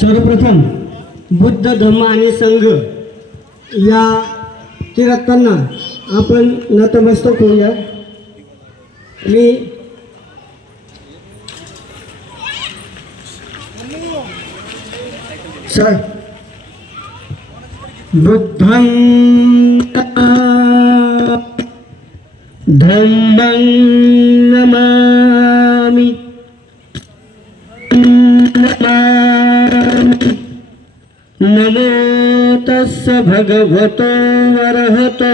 सर्वप्रथम बुद्ध धम्म आणि संघ या तीर्थांना आपण नतमस्तक होऊया। मी सर बुद्धं धम्मं नमामि नमो तस्य भगवतो अरहतो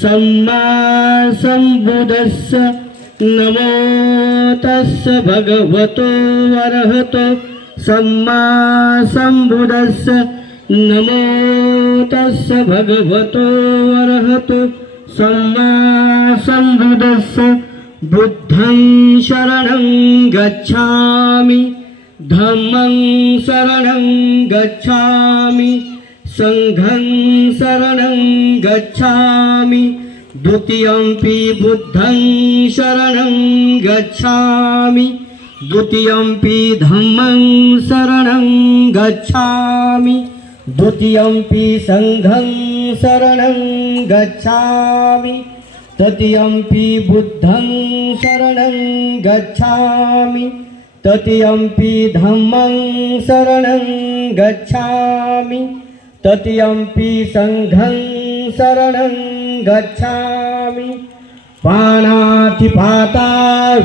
सम्मा सम्बुद्धस्य नमो तस्य भगवतो अरहतो सम्मा सम्बुद्धस्य नमो तस्य भगवतो अरहतो सम्मा सम्बुद्धस्य बुद्धं शरणं गच्छामि धम्मं शरणं गच्छामि संघं शरणं गच्छामि द्वितीयंपि बुद्धं शरणं गच्छामि द्वितीयंपि धम्मं शरणं गच्छामि द्वितीयंपि संघं शरणं गच्छामि तृतीयंपि बुद्धं शरणं गच्छामि तृतीयंपि धम्मं शरणं गच्छामि तृतीयंपि संघं शरणं गच्छामि पाणातिपाता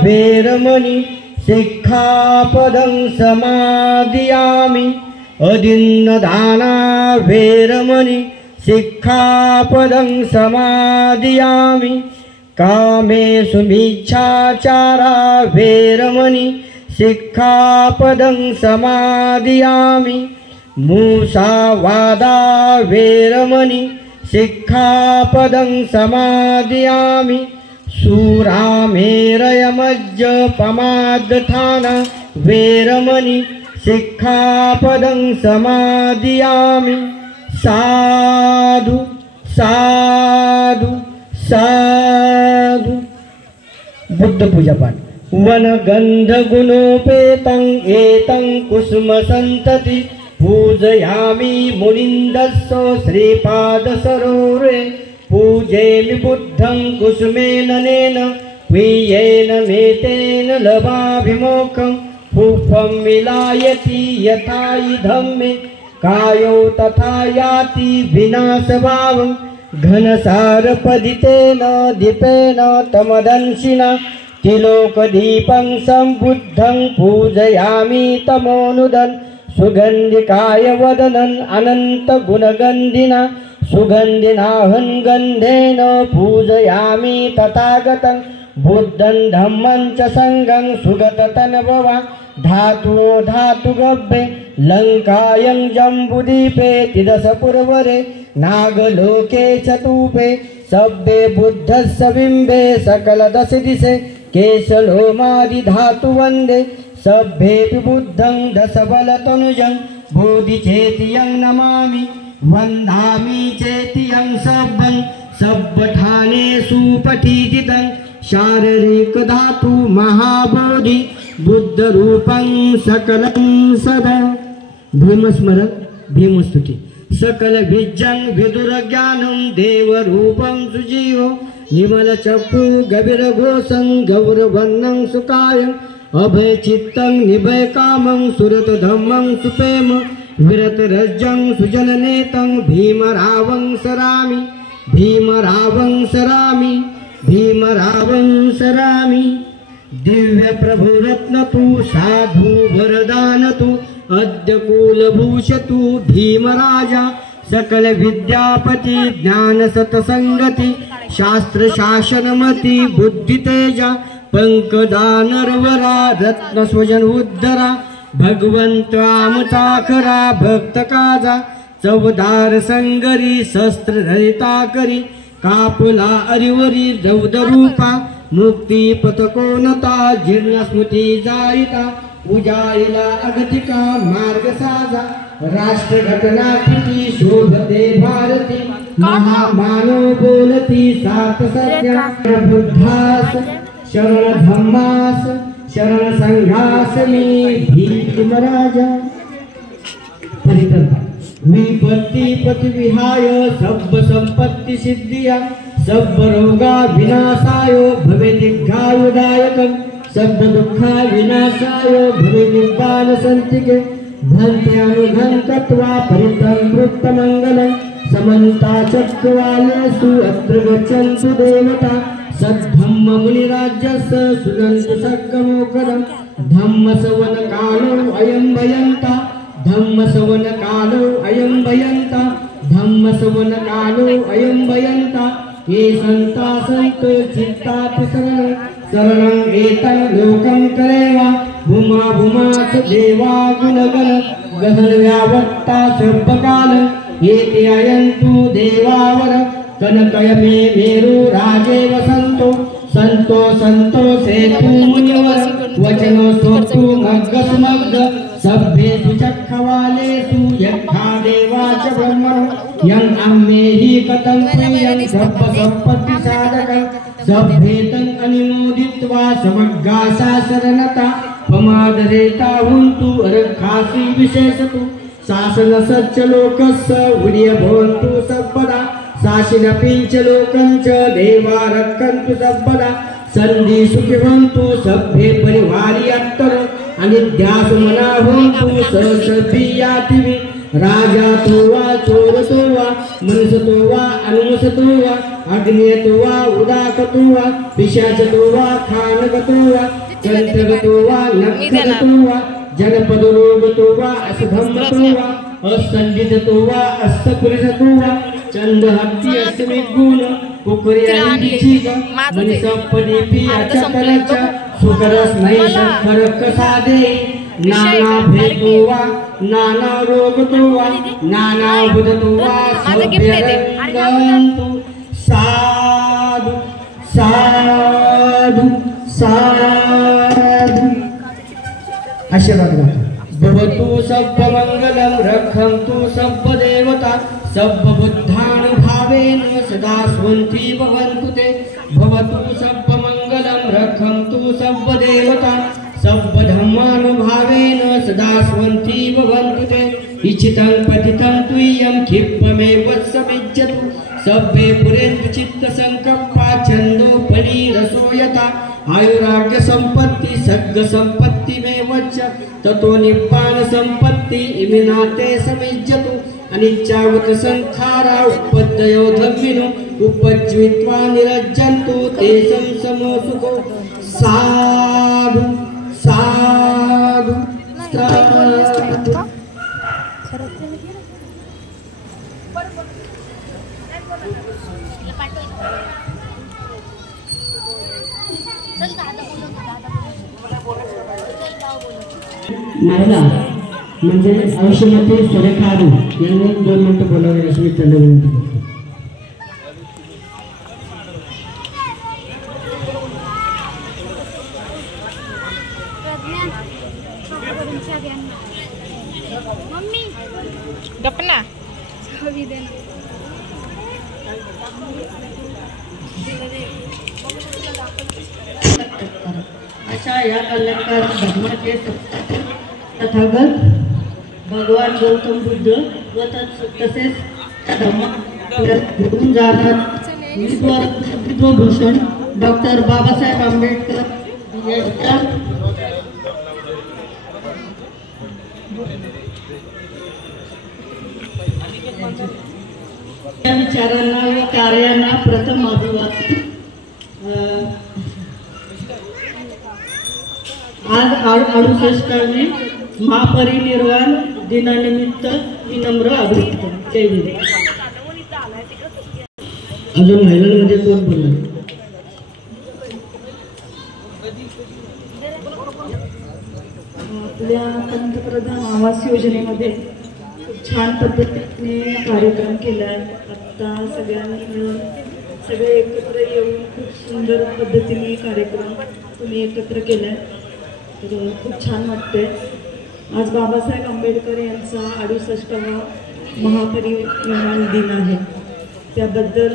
वेरमणि सिक्खापदं समादियामि अदिन्नदाना वेरमणि सिक्खापदं समादियामि कामेषु मिच्छाचारा वेरमणि सिक्खापदं समादियामि मूसावादा वेरमणि सिक्खापदं समादियामि सूरामेरयमज्जपमादठाना वेरमणि सिक्खापदं समादियामि साधु साधु साधु। बुद्ध पूजा पाठ वनगंध गुणोपेतं एतं कुसुम संतति पूजयामि मुनिन्दस्सो श्रीपाद सरोवरे पूजयामि बुद्धं कुसुमेन नेन प्रियेन मेतेन लभाभिमुखं पुष्पं मिलायति यथा धम्मे कायो तथा याति विनाशभावं घनसारपदितेन दीपेन तमदंशिना तिलोकदीपं सम्बुद्धं पूजयामि तमोनुदन् सुगन्धिकाय वदनन् अनन्तगुणगन्धिना सुगन्धिनाहं गन्धेन पूजयामि तथागतं बुद्धं धम्मं च संघं सुगततनभवा धातु धातुगभ्ये लङ्कायं जम्बुदीपे तिदशपुरवरे नागलोके चतुपे सभ्ये बुद्धस्य बिम्बे सकलदशदिशे केशलोमादि धातु वन्दे सभ्येऽपि बुद्धं दशबलतनुजं बोधिचेतियं नमामि वन्दामि चेतियं सभ्यं सभ्यठानेषु पठितं शारीरिकधातु महाबोधि बुद्धरूपं सकलं सदा। भीमस्मरण भीमस्तुति सकल विज्ञं विदुरज्ञानं देवरूपं सुजीवो निमलचक्षु गभीरघोषं गौरवर्णं सुकायं अभयचित्तं निभयकामं सुरतधम्मं सुप्रेम विरतरज्जं सुजननेतं भीमरावं सरामि भीमरावं सरामि भीमरावं सरामि। दिव्य प्रभुरत्न तु साधु वरदान तु अद्य कुलभूषतु भीमराजा सकल विद्यापति ज्ञान सतसंगति शास्त्र शासनमति बुद्धितेजा पंकदानरवरा रत्न स्वजन उद्धरा भगवंत आमचा खरा भक्त काजा चवदार संगरी शस्त्र धरिता करी कापुला अरिवरी रौद्रूपा मुक्ती पथकोनता जीर्ण स्मृती जायिता उजायला अगतिका मार्ग साजा राष्ट्र घटना कृती शोभते भारती महामानव बोलती सात सत्य बुद्धास शरण धम्मास शरण संघास मी भीमराजा। परिकर्ता विपत्ति पति विहाय सब संपत्ति सिद्धिया सब रोगा विनाशाय भवे दीर्घायुदायकं सब दुःखा विनाशाय भवे निब्बान संतिके धन्यानुघन्तत्वा परितंवृत्तमङ्गलं समन्ता चक्रवालेषु अत्र गच्छन्तु देवता सद्धम्म मुनिराज्यस्य सुनन्तु सर्गमोकरं धम्मसवनकालो अयं भयन्ता धम्मसवनकालो अयं भयन्ता धम्मसवनकालो अयं भयन्ता ये सन्ता सन्तो चित्तापि शरणं एतं लोकं करेवा भूमा भूमाच देवा गुणगण गहन व्यावर्ता सर्वकाल येते अयन्तु देवावर कनकय मे मेरु राजे वसन्तो संतो संतो सेतु मुनिवर वचनो सोतु मग्गसमग्ग सभ्येषु चक्रवालेषु यथा देवाच ब्रह्मणो यं अम्मेहि कथं प्रियं सर्वसम्पत्ति साधकं सभ्येतं अनुमोदित्वा समग्गासा शरणता पमादरेता हुन्तु अर्खासि विशेषतु शासन सच्च लोकस्य उड्य भवन्तु सर्वदा शासिनपिञ्च लोकञ्च देवा रक्षन्तु सर्वदा सन्धि सुखि भवन्तु सभ्ये परिवारि अत्तरो अनिद्यासु मना भवन्तु सहस्रभियातिवि राजा तो वा चोर तो वा मनुष्य तो वा अनुमसतो वा अग्निय तो वा उदाकतो वा पिशाच तो वा खानगतो वा चंद्रगतो वा नक्षगतो वा जनपदरोगतो वा असधम्मतो वा असंदितो वा अस्तपुरुषतो वा चंदहत्ति अस्मिद्गुण कुकुर्यानिचीग मनिसपदी पियाचा तलचा सुकरस नाही शंकर कसादे नाना भेदो वा नाना रोगतो वा नाना बुधतो वा सभ्यरंगंतु साधु साधु साधु आशीर्वाद भवतु सर्वमंगलं रक्षन्तु सर्वदेवता सर्वबुद्धानुभावेन सदा स्वन्ति भवन्तु ते भवतु सर्वमंगलं रक्षन्तु सर्वदेवता सर्वधर्मानुभावेन सदा स्वन्ति भवन्तु ते इच्छितं पतितं तुय्यं क्षिप्तमेव समिज्यतु सभ्ये पुरेन्तु चित्तसङ्कल्पा छन्दोपरि रसो यथा आयुराग्य संपत्ति सर्ग संपत्ति में वच्च ततो निब्बान संपत्ति इमिनाते समिज्यतु अनिच्चावत संखारा उपद्दयो धम्मिनो उपज्वित्वा निरज्जन्तु तेषं समोसुको साधु साधु साधु महिला म्हणजे औषधमती सुरेखारू यांनी 2 मिनिटं बोलावे अशी मी त्यांना विनंती करतो. गपना अशा या कल्याणकार धर्माचे तथागत भगवान गौतम बुद्ध व तसेच घेऊन जाणार विश्वभूषण डॉक्टर बाबासाहेब आंबेडकर यांच्या विचारांना व कार्यांना प्रथम अभिवादन. आज 68वी महापरिनिर्वाण दिनानिमित्त विनम्र अभिवादन. जय हिंद. अजून महिलांमध्ये कोण बोलणार? आपल्या पंतप्रधान आवास योजनेमध्ये खूप छान पद्धतीने कार्यक्रम केला आहे. आत्ता सगळ्यांनी मिळून सगळे एकत्र येऊन खूप सुंदर पद्धतीने कार्यक्रम तुम्ही एकत्र केला आहे. तर खूप छान वाटते. आज बाबासाहेब आंबेडकर यांचा 68वा महापरिनिर्वाण दिन आहे. त्याबद्दल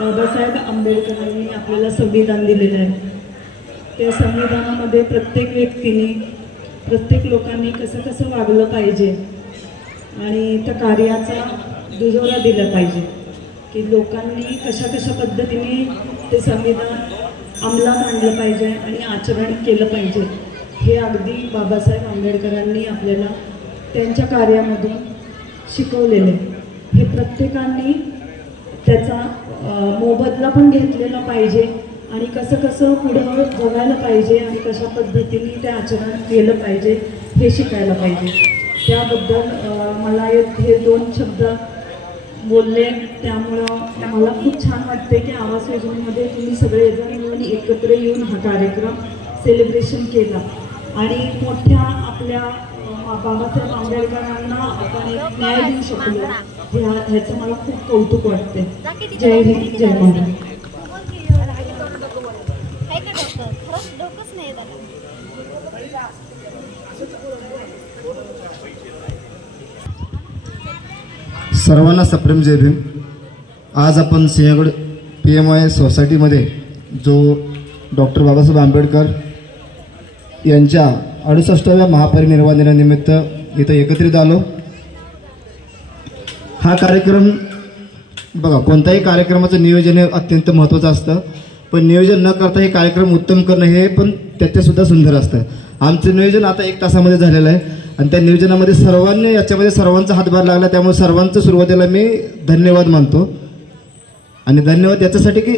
बाबासाहेब आंबेडकरांनी आपल्याला संविधान दिलेलं आहे. त्या संविधानामध्ये प्रत्येक व्यक्तीने प्रत्येक लोकांनी कसं कसं वागलं पाहिजे आणि त्या कार्याचा दुजोरा दिला पाहिजे की लोकांनी कशा कशा पद्धतीने ते संविधान अंमलात आणलं पाहिजे आणि आचरण केलं पाहिजे हे अगदी बाबासाहेब आंबेडकरांनी आपल्याला त्यांच्या कार्यामधून शिकवलेले. हे प्रत्येकाने त्याचा मोबदला पण घेतलेला पाहिजे आणि कसं कसं पुढं बघायला पाहिजे आणि कशा पद्धतीने ते आचरण केलं पाहिजे हे शिकायला पाहिजे. त्याबद्दल मला हे 2 शब्द बोलले त्यामुळं मला खूप छान वाटते की आवास योजनेमध्ये तुम्ही सगळेजण मिळून एकत्र येऊन हा कार्यक्रम सेलिब्रेशन केला आणि मोठ्या आपल्या बाबासाहेब आंबेडकरांना आपण एक न्याय देऊ शकलो ह्याचं मला खूप कौतुक वाटते. जय हिंद, जय महाराष्ट्र. सर्वांना सप्रेम जय भीम. आज आपण सिंहगड PMI सोसायटीमध्ये जो डॉक्टर बाबासाहेब आंबेडकर यांच्या 68व्या महापरिनिर्वाण दिनानिमित्त इथं एकत्रित आलो. हा कार्यक्रम बघा, कोणत्याही कार्यक्रमाचं नियोजन हे अत्यंत महत्त्वाचं असतं, पण नियोजन न करता हे कार्यक्रम उत्तम करणं हे पण त्याच्यासुद्धा सुंदर असतं. आमचं नियोजन आता 1 तासामध्ये झालेलं आहे आणि त्या नियोजनामध्ये याच्यामध्ये सर्वांचा हातभार लागला, त्यामुळे सर्वांचं सुरुवातीला मी धन्यवाद मानतो. आणि धन्यवाद याच्यासाठी की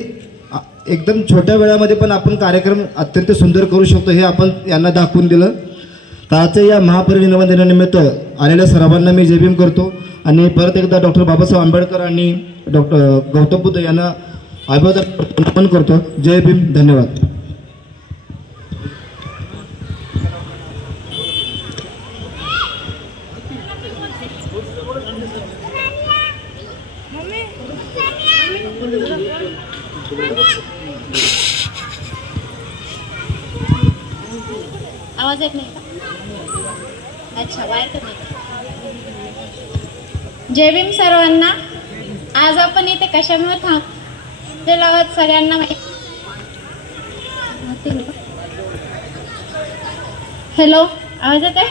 एकदम छोट्या वेळामध्ये पण आपण कार्यक्रम अत्यंत सुंदर करू शकतो हे आपण यांना दाखवून दिलं. तर आजच्या या महापरिनिर्वाण दिनानिमित्त आलेल्या सर्वांना मी जय भीम करतो आणि परत एकदा डॉक्टर बाबासाहेब आंबेडकर आणि डॉक्टर गौतम बुद्ध यांना अभिवादन करतो. जय भीम, धन्यवाद. आवाज येत नाही का? अच्छा, वायर तर नाही. जय भीम सर्वांना. आज आपण इथे कशामुळे थांबलेलो आहोत सगळ्यांना माहिती? हॅलो, आवाज येत आहे?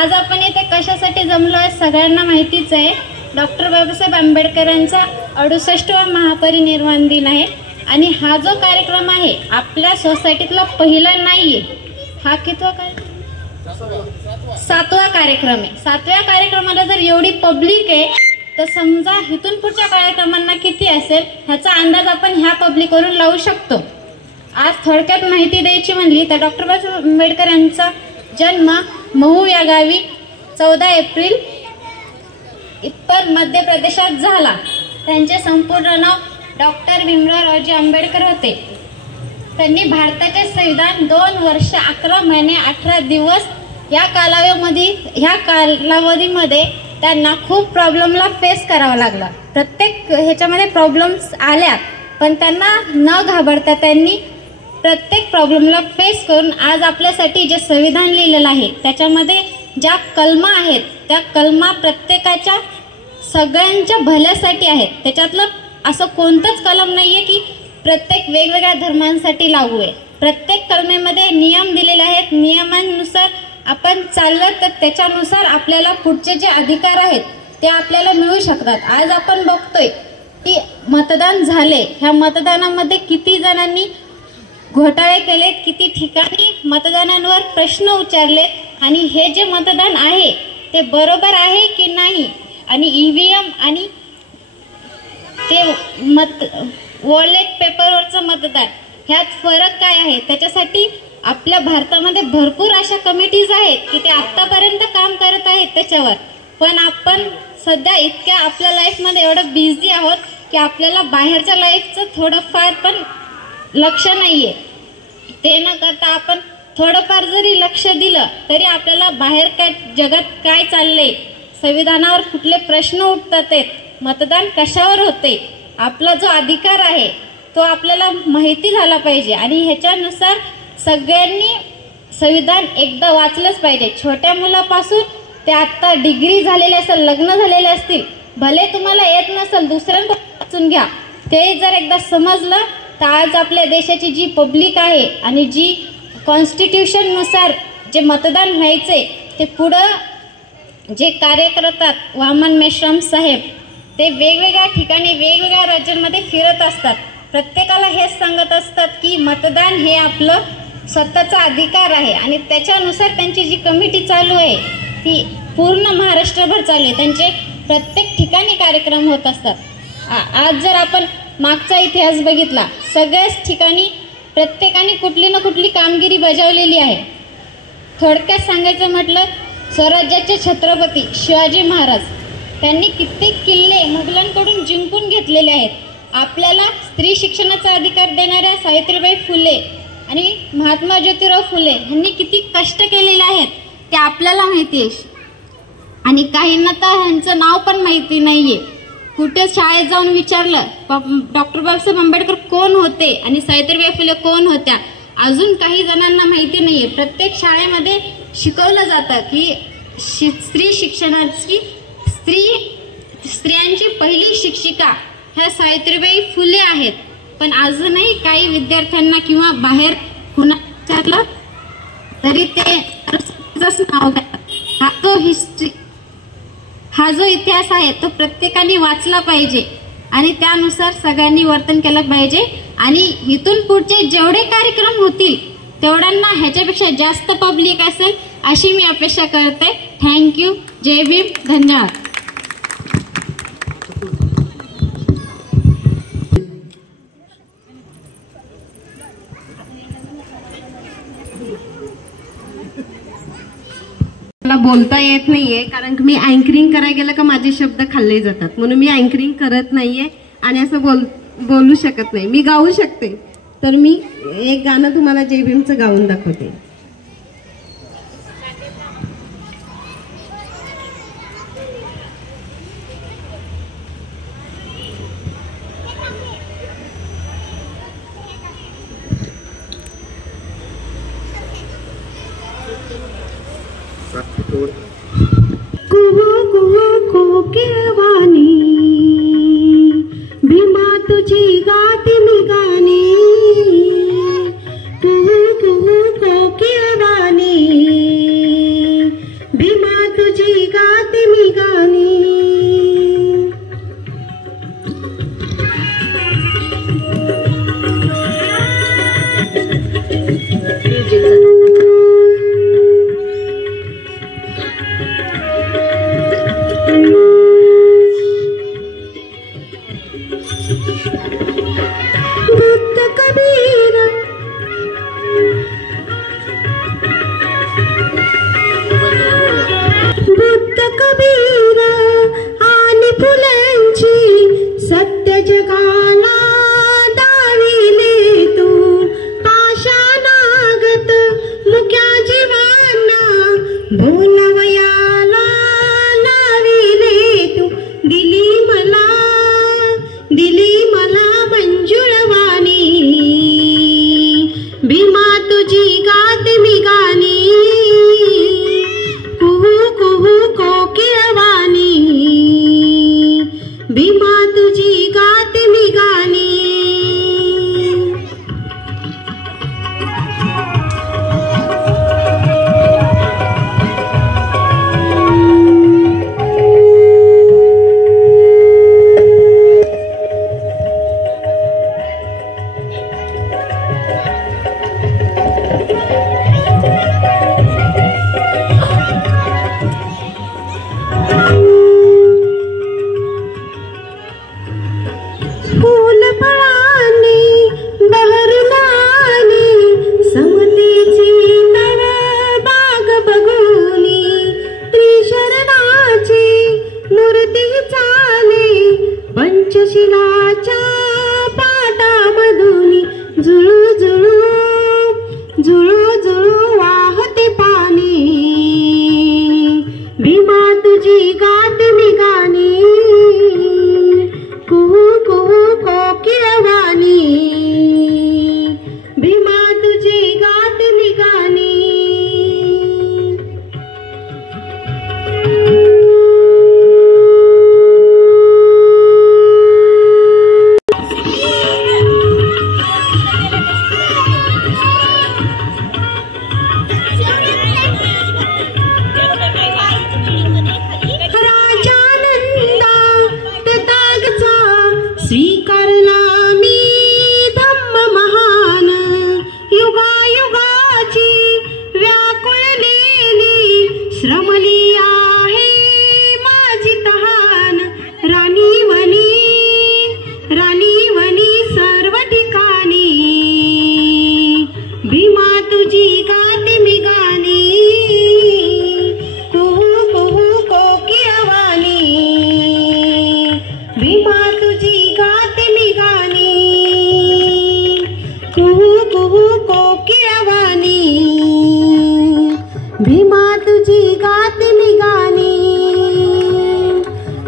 आज आपण इथे कशासाठी जमलो आहे सगळ्यांना माहितीच आहे. डॉक्टर बाबासाहेब आंबेडकरांचा 68वा महापरिनिर्वाण दिन आहे आणि हा जो कार्यक्रम आहे आपल्या सोसायटीतला पहिला नाहीये. हा कितवा कार्यक्रम? 7वा कार्यक्रम आहे. 7व्या कार्यक्रमाला जर एवढी पब्लिक आहे तर समजा इथून पुढच्या कार्यक्रमांना किती असेल ह्याचा अंदाज आपण ह्या पब्लिकवरून लावू शकतो. आज थोडक्यात माहिती द्यायची म्हणली तर डॉक्टर बाबासाहेब आंबेडकर यांचा जन्म महू या गावी 14 एप्रिल मध्य प्रदेशात झाला. त्यांचे संपूर्ण नाव डॉक्टर भीमरावजी आंबेडकर होते. त्यांनी भारताचे संविधान 2 वर्ष 11 महिने 18 दिवस या कालावधीमध्ये त्यांना खूप प्रॉब्लेमला फेस करावा लागला. प्रत्येक ह्याच्यामध्ये प्रॉब्लेम्स आल्या पण त्यांना न घाबरता त्यांनी प्रत्येक प्रॉब्लेमला फेस करून आज आपल्यासाठी जे संविधान लिहिलेलं आहे त्याच्यामध्ये ज्या कलमा आहेत त्या कलमा प्रत्येकाच्या सगळ्यांच्या भल्यासाठी आहेत. त्याच्यातलं असं कोणतंच कलम नाहीये की प्रत्येक वेगवेगळ्या धर्मांसाठी लागू आहे. प्रत्येक कलमेमध्ये नियम दिलेले आहेत. नियमांनुसार आपण चाललं तर त्याच्यानुसार आपल्याला पुढचे जे अधिकार आहेत ते आपल्याला मिळू शकतात. आज आपण बघतोय की मतदान झाले, ह्या मतदानामध्ये किती जणांनी घोटाळे केलेत, किती ठिकाणी मतदानांवर प्रश्न उच्चारलेत आणि हे जे मतदान आहे ते बरोबर आहे की नाही आणि EVM आणि ते वॉलेट पेपरवरचं मतदान ह्यात फरक काय आहे. त्याच्यासाठी आपल्या भारतामध्ये भरपूर अशा कमिटीज आहेत की ते आत्तापर्यंत काम करत आहेत त्याच्यावर, पण आपण सध्या इतक्या आपल्या लाईफमध्ये एवढं बिझी आहोत की आपल्याला बाहेरच्या लाईफचं थोडंफार पण लक्ष नाहीये. ते न करता आपण थोडंफार जरी लक्ष दिलं तरी आपल्याला बाहेर काय जगात काय चाललंय, संविधानावर कुठले प्रश्न उठतात, मतदान कशावर होते, आपला जो अधिकार आहे तो आपल्याला माहिती झाला पाहिजे आणि ह्याच्यानुसार सगळ्यांनी संविधान एकदा वाचलंच पाहिजे. छोट्या मुलापासून ते आत्ता डिग्री झालेले असेल, लग्न झालेले असतील, भले तुम्हाला येत नसेल दुसऱ्यांपासून वाचून घ्या, ते जर एकदा समजलं तर आज आपल्या देशाची जी पब्लिक आहे आणि जी कॉन्स्टिट्यूशननुसार जे मतदान व्हायचे ते पुढं जे कार्य करतात, वामन मेश्राम साहेब, ते वेगवेगळ्या ठिकाणी वेगवेगळ्या राज्यांमध्ये फिरत असतात. प्रत्येकाला हेच सांगत असतात की मतदान हे आपलं स्वतःचा अधिकार आहे आणि त्याच्यानुसार त्यांची जी कमिटी चालू आहे ती पूर्ण महाराष्ट्रभर चालू आहे. त्यांचे प्रत्येक ठिकाणी कार्यक्रम होत असतात. आज जर आपण मागचा इतिहास बघितला, सगळ्याच ठिकाणी प्रत्येकाने कुठली ना कुठली कामगिरी बजावलेली आहे. थोडक्यात सांगायचं म्हटलं, स्वराज्याचे छत्रपती शिवाजी महाराज त्यांनी कित्येक किल्ले मुघलांकडून जिंकून घेतलेले आहेत. आपल्याला स्त्री शिक्षणाचा अधिकार देणाऱ्या सावित्रीबाई फुले आणि महात्मा ज्योतिराव फुले यांनी किती कष्ट केलेले आहेत ते आपल्याला माहिती आहे. आणि काहींना तर ह्यांचं नाव पण माहिती नाहीये. कुठे शाळेत जाऊन विचारलं डॉक्टर बाबासाहेब आंबेडकर कोण होते आणि सावित्रीबाई फुले कोण होत्या, अजून काही जणांना माहिती नाहीये. प्रत्येक शाळेमध्ये शिकवलं जातं की स्त्री शिक्षणाची स्त्रियांची पहिली शिक्षिका ह्या सावित्रीबाई फुले आहेत. पण अजूनही काही विद्यार्थ्यांना किंवा बाहेर कुणा विचारलं तरी ते नाव घेतात. हा जो इतिहास आहे तो प्रत्येकाने वाचला पाहिजे आणि त्यानुसार सगळ्यांनी वर्तन केलं पाहिजे. आणि इथून पुढचे जेवढे कार्यक्रम होतील तेवढ्यांना ह्याच्यापेक्षा जास्त पब्लिक असेल अशी मी अपेक्षा करते. थँक्यू. जय भीम. धन्यवाद. मला बोलता येत नाहीये कारण की मी अँकरिंग करायला गेलं का माझे शब्द खाल्ले जातात, म्हणून मी अँकरिंग करत नाहीये आणि असं बोलू शकत नाही. मी गाऊ शकते, तर मी एक गाणं तुम्हाला जय भीमचं गाऊन दाखवते. कुहू कुहू कोकिळवाणी भीमा तुझी गाती मी गाणी. कुहू कुहू कोकिळवाणी भीमा तुझी गाती मी गाणी. विश्रमली आहे माझी तहान राणीवनी सर्व ठिकाणी भीमा तुझी गाते मी गाणी कुहू कुहू कोकिळवाणी भीमा तुझी गाते मी गाणी कुहू कुहू कोकिळवाणी भीमा तुझी गाते मी गाणी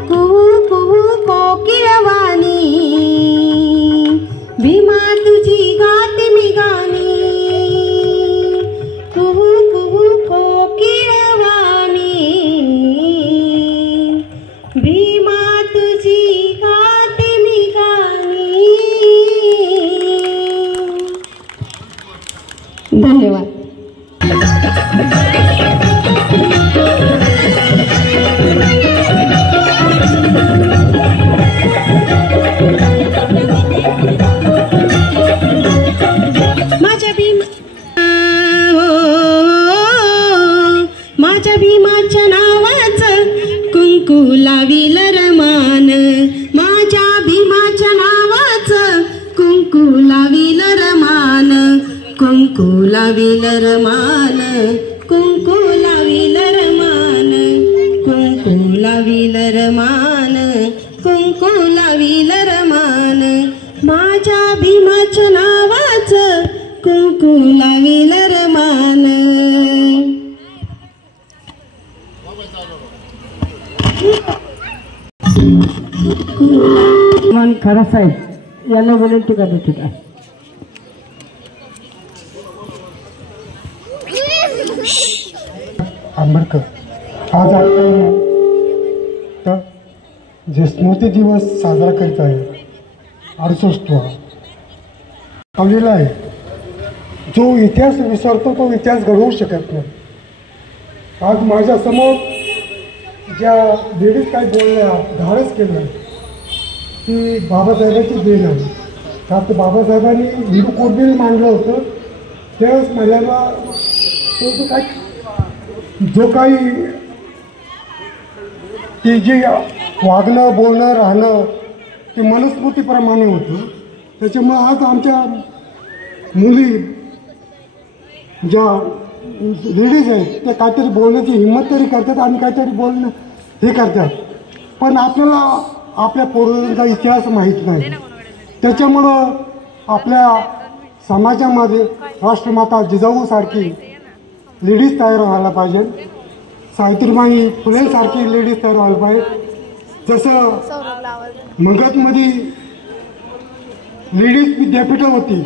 कुहू कुहू कोकिळवाणी भीमा तुझी गाते मी गाणी कुहू कुहू कोकिळवाणी भीमा तुझी गाते मी गाणी. धन्यवाद. माझ्या भीमाच्या नावाचं कुंकू लाविल रमान माझ्या भीमाच्या नावाचं कुंकू लाविल रमान कुंकू लाविल रमान कुंकू लाविल रमान कुंकू लाविल रमान कुंकू लाविल रमान माझ्या भीमाच्या नावाचं कुंकू लाविल रमान. खरा साहेब यांना विनंती करत होता. आंबेडकर आज आपण जे स्मृती दिवस साजरा करीत आहे 68वा आपल्याला आहे. जो इतिहास विसरतो तो इतिहास घडवू शकत नाही. आज माझ्यासमोर ज्या लेडीज काही बोलल्या धाडस केलं की बाबासाहेबांची देण आहे. त्यात बाबासाहेबांनी हिंदू कोड बिल मांडलं होतं त्यावेळेस महिलांना जो काही ती जी वागणं बोलणं राहणं ते मनुस्मृतीप्रमाणे होतं. त्याच्यामुळं आज आमच्या मुली ज्या लेडीज आहेत त्या काहीतरी बोलण्याची हिंमत तरी करतात आणि काहीतरी बोलणं हे करतात. पण आपल्याला आपल्या पूर्वजांचा इतिहास माहीत नाही. त्याच्यामुळं आपल्या समाजामध्ये राष्ट्रमाता जिजाऊसारखी लेडीज तयार व्हायला पाहिजे. सावित्रीबाई फुलेंसारखी लेडीज तयार व्हायला पाहिजे. जसं मगधमध्ये लेडीज विद्यापीठं होती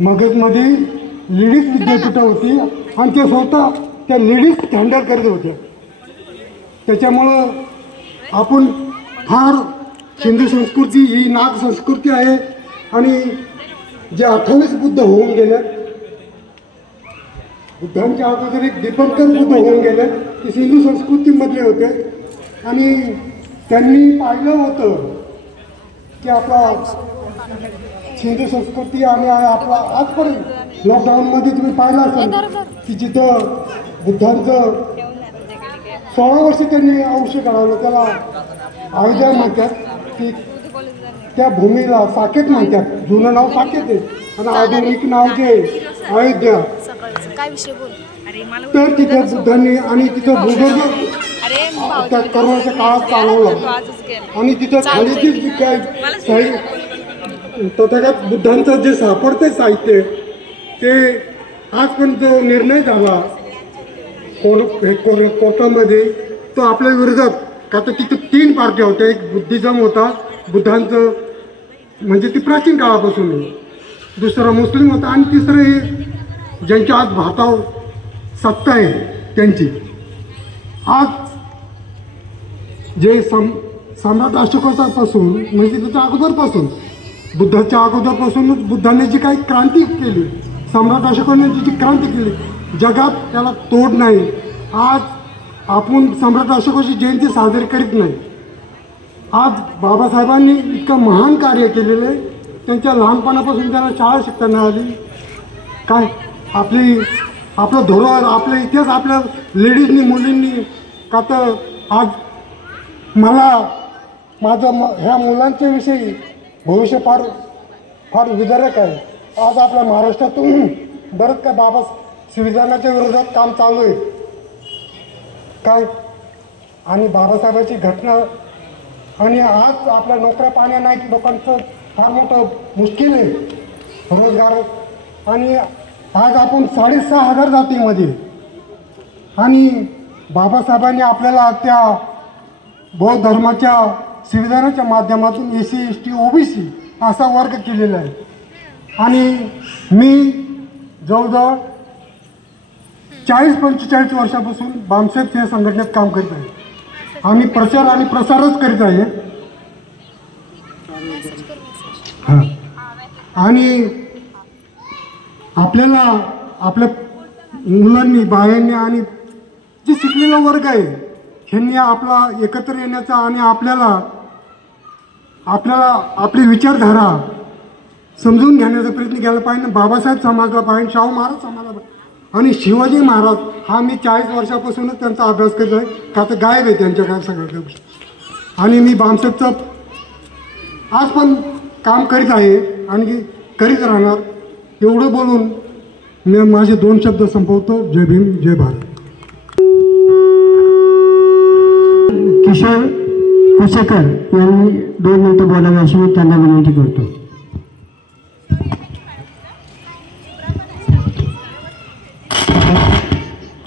मगधमध्ये लेडीज विद्यापीठं होती आणि ते स्वतः त्या लेडीज हँडल करत होत्या. त्याच्यामुळं आपण फार हिंदू संस्कृती ही नाग संस्कृती आहे. आणि जे 28 बुद्ध होऊन गेले बुद्धांच्या अगोदर एक दीपंकर बुद्ध होऊन गेले ते हिंदू संस्कृतीमधले होते. आणि त्यांनी पाहिलं होतं की आपला हिंदू संस्कृती आणि आपला आजपर्यंत लॉकडाऊनमध्ये तुम्ही पाहिलं असाल की जिथं बुद्धांचं 16 वर्ष त्यांनी आयुष्य काढवलं त्याला अयोध्या म्हणतात की त्या भूमीला साकेत म्हणतात. जुनं नाव साकेत आहे आणि आधुनिक नाव जे अयोध्या. तर तिथं बुद्धांनी आणि तिथं भूगर्भ त्या करोनाच्या काळात चालवलं आणि तिथं खाली जे काही तथागत बुद्धांचं जे सापडते साहित्य ते आजपर्यंत जो निर्णय झाला कोर्टामध्ये तो आपल्या विरोधात का तर तिथं 3 पार्ट्या होत्या. एक बुद्धिझम होता बुद्धांचं म्हणजे ती प्राचीन काळापासून आहे. दुसरा मुस्लिम होता आणि तिसरं हे ज्यांच्या आज भारतावर सत्ता आहे त्यांची. आज जे सम्राट अशोकापासून म्हणजे त्याच्या अगोदरपासून बुद्धाच्या अगोदरपासूनच बुद्धांनी जी काही क्रांती केली सम्राट अशोकाने जी क्रांती केली जगात त्याला तोड नाही. आज आपण सम्राट अशोकाची जयंती साजरी करीत नाही. आज बाबासाहेबांनी इतकं महान कार्य केलेलं आहे. त्यांच्या लहानपणापासून त्यांना शाळा शिकताना आली काय आपली आपला धरोहर, आपला इतिहास आपल्या लेडीजनी, मुलींनी, का तर आज मला ह्या मुलांच्या विषयी भविष्य फार फार विदारक आहे. आज आपल्या महाराष्ट्रातून बरंच काय बाबा संविधानाच्या विरोधात काम चालू आहे काय, आणि बाबासाहेबांची घटना, आणि आज आपल्या नोकऱ्या पाण्या नाही लोकांचं फार मोठं मुश्किल आहे रोजगार. आणि आज आपण 6,500 जातीमध्ये, आणि बाबासाहेबांनी आपल्याला त्या बौद्ध धर्माच्या संविधानाच्या माध्यमातून SC ST OBC असा वर्ग केलेला आहे. आणि मी जवळजवळ 40-45 वर्षापासून बामसेफ या संघटनेत काम करीत आहे. आम्ही प्रचार आणि प्रसारच करीत आहे. हां, आणि आपल्याला आपल्या मुलांनी, बायांनी आणि जे शिकलेला वर्ग आहे ह्यांनी आपला एकत्र येण्याचा आणि आपल्याला आपली विचारधारा समजून घेण्याचा प्रयत्न केला पाहिजे. बाबासाहेब समाजला पाहिजे, शाहू महाराज समाजला पाहिजे, आणि शिवाजी महाराज हा मी 40 वर्षापासूनच त्यांचा अभ्यास करत आहे, का तर गायब आहे त्यांच्या काय सगळ्या गोष्टी. आणि मी बामसेफचं आज पण काम करीत आहे आणि करीत राहणार. एवढं बोलून मी माझे 2 शब्द संपवतो. जय भीम, जय भारत. किशोर कुसेकर यांनी 2 मिनिटं बोलावे अशी मी त्यांना विनंती करतो.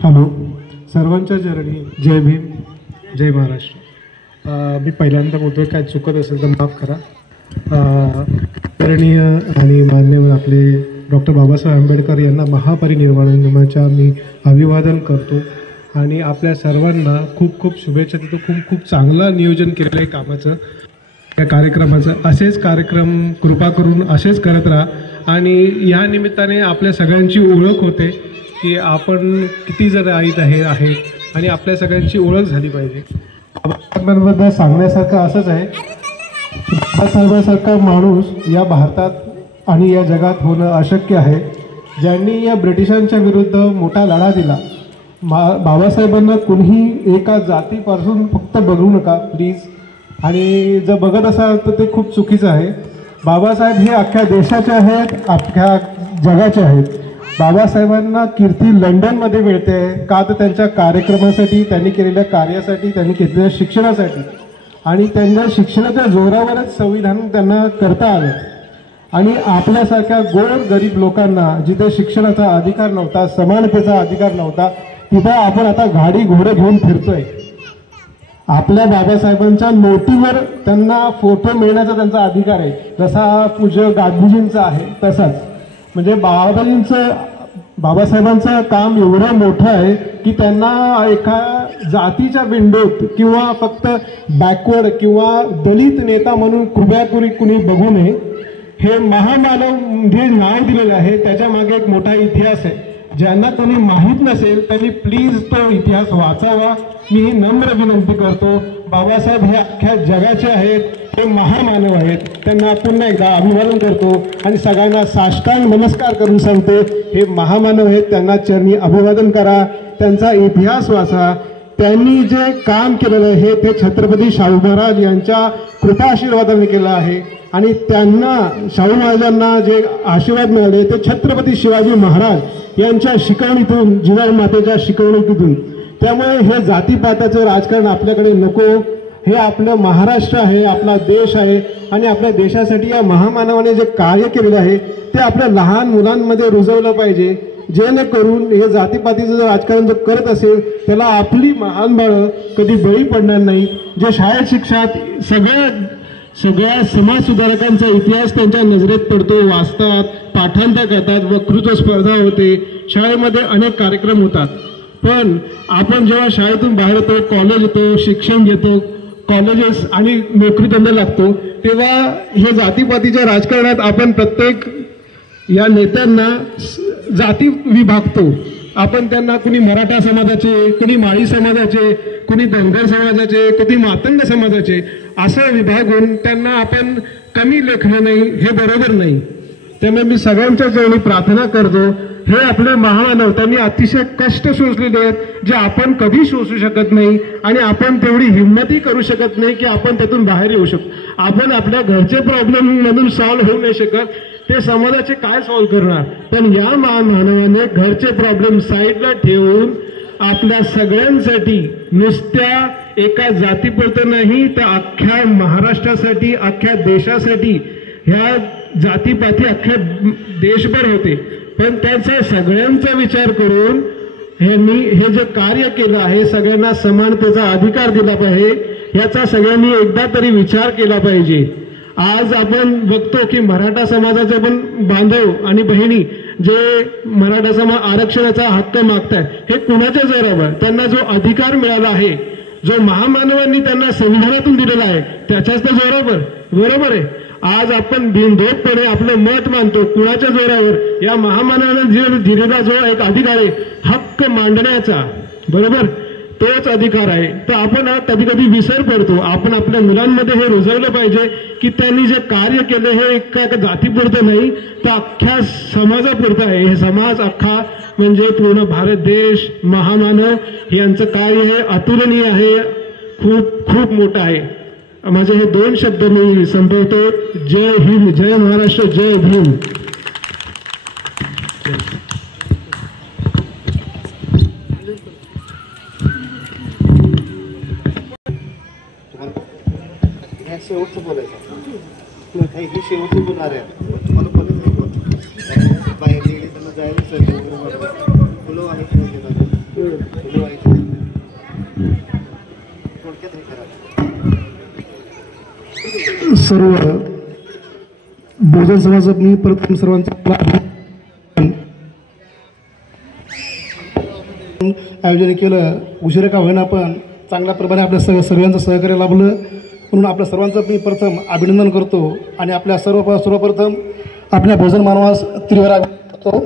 हॅलो, सर्वांच्या चरणी जय भीम, जय महाराष्ट्र. मी पहिल्यांदा बोलतोय, काय चुकत असेल तर माफ करा. आदरणीय आणि मान्यवर आपले डॉक्टर बाबासाहेब आंबेडकर यांना महापरिनिर्वाण दिनाच्या मी अभिवादन करतो आणि आपल्या सर्वांना खूप खूप शुभेच्छा देतो. खूप खूप चांगलं नियोजन केलेलं आहे कामाचं, या कार्यक्रमाचं. असेच कार्यक्रम कृपा करून असेच करत राहा. आणि या निमित्ताने आपल्या सगळ्यांची ओळख होते की आपण किती जण आहेत आणि आपल्या सगळ्यांची ओळख झाली पाहिजे. बाबासाहेबांबद्दल सांगण्यासारखं असंच आहे, बाबासाहेबांसारखा माणूस या भारतात आणि या जगात होणं अशक्य आहे. ज्यांनी या ब्रिटिशांच्या विरुद्ध मोठा लढा दिला. बाबासाहेबांना कुणीही एका जातीपासून फक्त बघू नका प्लीज, आणि जर बघत असाल तर ते खूप चुकीचं आहे. बाबासाहेब हे अख्ख्या देशाचे आहेत, अख्ख्या जगाचे आहेत. बाबासाहेबांना कीर्ती लंडनमध्ये मिळते का तर त्यांच्या कार्यक्रमासाठी, त्यांनी केलेल्या कार्यासाठी, त्यांनी घेतलेल्या शिक्षणासाठी, आणि त्यांच्या शिक्षणाच्या जोरावरच संविधान त्यांना करता आलं. आणि आपल्यासारख्या गोर गरीब लोकांना जिथे शिक्षणाचा अधिकार नव्हता, समानतेचा अधिकार नव्हता, तिथं आपण आता गाडी घोडे घेऊन फिरतोय. आपल्या बाबासाहेबांच्या नोटीवर त्यांना फोटो मिळण्याचा त्यांचा अधिकार आहे, जसा पूज्य गाडगुजींचा आहे तसाच. म्हणजे बाबासाहेबांचं काम एवढं मोठं आहे की त्यांना एका जातीच्या विंडोत किंवा फक्त बॅकवर्ड किंवा दलित नेता म्हणून कृपयापुरी कुणी बघू नये. हे महामानव जे नाव दिलेलं आहे त्याच्या मागे एक मोठा इतिहास आहे. ज्यांना कोणी माहीत नसेल त्यांनी प्लीज तो इतिहास वाचावा, मी ही नम्र विनंती करतो. बाबासाहेब हे अख्ख्या जगाचे आहेत, हे महामानव आहेत. त्यांना पुन्हा एकदा अभिवादन करतो आणि सगळ्यांना साष्टांग नमस्कार करून सांगतो, हे महामानव आहेत, त्यांना चरणी अभिवादन करा, त्यांचा इतिहास वाचा. त्यांनी जे काम केलेलं आहे ते छत्रपती शाहू महाराज यांच्या कृपा आशीर्वादाने केलं आहे. आणि त्यांना, शाहू महाराजांना जे आशीर्वाद मिळाले ते छत्रपती शिवाजी महाराज यांच्या शिकवणीतून, जिजाऊ मातेच्या शिकवणीतून. त्यामुळे हे जातीपाताचं राजकारण आपल्याकडे नको. हे आपलं महाराष्ट्र आहे, आपला देश आहे, आणि आपल्या देशासाठी या महामानवाने जे कार्य केलेलं आहे ते आपल्या लहान मुलांमध्ये रुजवलं पाहिजे, जेणेकरून हे जातीपातीचं जर राजकारण जर करत असेल त्याला आपली महान बाळं कधी बळी पडणार नाही. जे शाळेत शिक्षात सगळ्या समाज सुधारकांचा इतिहास त्यांच्या नजरेत पडतो, वाचतात, पाठांतर करतात, वक्तृत्व स्पर्धा होते, शाळेमध्ये अनेक कार्यक्रम होतात. पण आपण जेव्हा शाळेतून बाहेर येतो, कॉलेज येतो, शिक्षण घेतो, कॉलेजेस आणि नोकरी धंदा लागतो, तेव्हा हे जातीपातीच्या राजकारणात आपण प्रत्येक या नेत्यांना जाती विभागतो. आपण त्यांना कुणी मराठा समाजाचे, कुणी माळी समाजाचे, कुणी धनगर समाजाचे, कुणी मातंग समाजाचे असं विभागून त्यांना आपण कमी लेखणं नाही, हे बरोबर नाही. त्यामुळे मी सगळ्यांच्या चरणी प्रार्थना करतो, हे आपले महामानव त्यांनी अतिशय कष्ट सोसलेले आहेत जे आपण कधी सोसू शकत नाही आणि आपण तेवढी हिंमतही करू शकत नाही की आपण त्यातून बाहेर येऊ शकतो. आपण आपल्या घरचे प्रॉब्लेम मधून सॉल्व्ह होऊ नाही शकत, ते समाजाचे काय सॉल्व्ह करणार. पण या महामानवाने घरचे प्रॉब्लेम साईडला ठेवून आपल्या सगळ्यांसाठी, नुसत्या एका जातीपुरतं नाही तर अख्ख्या महाराष्ट्रासाठी, अख्ख्या देशासाठी, ह्या जातीपाती अख्ख्या देशभर होते, पण त्याचा सगळ्यांचा विचार करून ह्यांनी हे जे कार्य केलं आहे, सगळ्यांना समानतेचा अधिकार दिला पाहिजे, याचा सगळ्यांनी एकदा तरी विचार केला पाहिजे. आज आपण बघतो की मराठा समाजाचे पण बांधव आणि बहिणी जे मराठा समाज आरक्षणाचा हक्क मागतायत, हे कुणाच्या जोरावर? त्यांना जो अधिकार मिळाला आहे, जो महामानवांनी त्यांना संविधानातून दिलेला आहे, त्याच्याच तर जोरावर. बरोबर आहे. आज आपण बिनधोकपणे आपलं मत मानतो, कुणाच्या जोरावर? या महामानवाने दिलेला जो एक अधिकार आहे हक्क मांडण्याचा, बरोबर, तोच अधिकार आहे. तर आपण कधी कधी विसर पडतो. आपण आपल्या मुलांमध्ये हे रुजवलं पाहिजे की त्यांनी जे कार्य केलं हे एका जातीपुरतं नाही तर अख्ख्या समाजापुरतं आहे. हे समाज अख्खा म्हणजे पूर्ण भारत देश, महामानव यांचं कार्य हे अतुलनीय आहे, खूप खूप मोठं आहे. माझे हे 2 शब्द मी संपवतो. जय हिंद, जय महाराष्ट्र, जय भीम. शेवटचं बोलायचं काही हे शेवटचं बोलणार आहे. तुम्हाला बाहेर गेले त्यांना जायला फुलं आहे, फुलं आहे, थोडक्यात हे करा. सर्व बहुजन समाजात मी प्रथम सर्वांचा आयोजन केलं. उशिरा का होईना पण चांगल्या प्रमाणे आपल्या सगळ्यांचं सहकार्य लाभलं, म्हणून आपल्या सर्वांचं मी प्रथम अभिनंदन करतो आणि आपल्या सर्वप्रथम आपल्या बहुजन मानवास त्रिवार करतो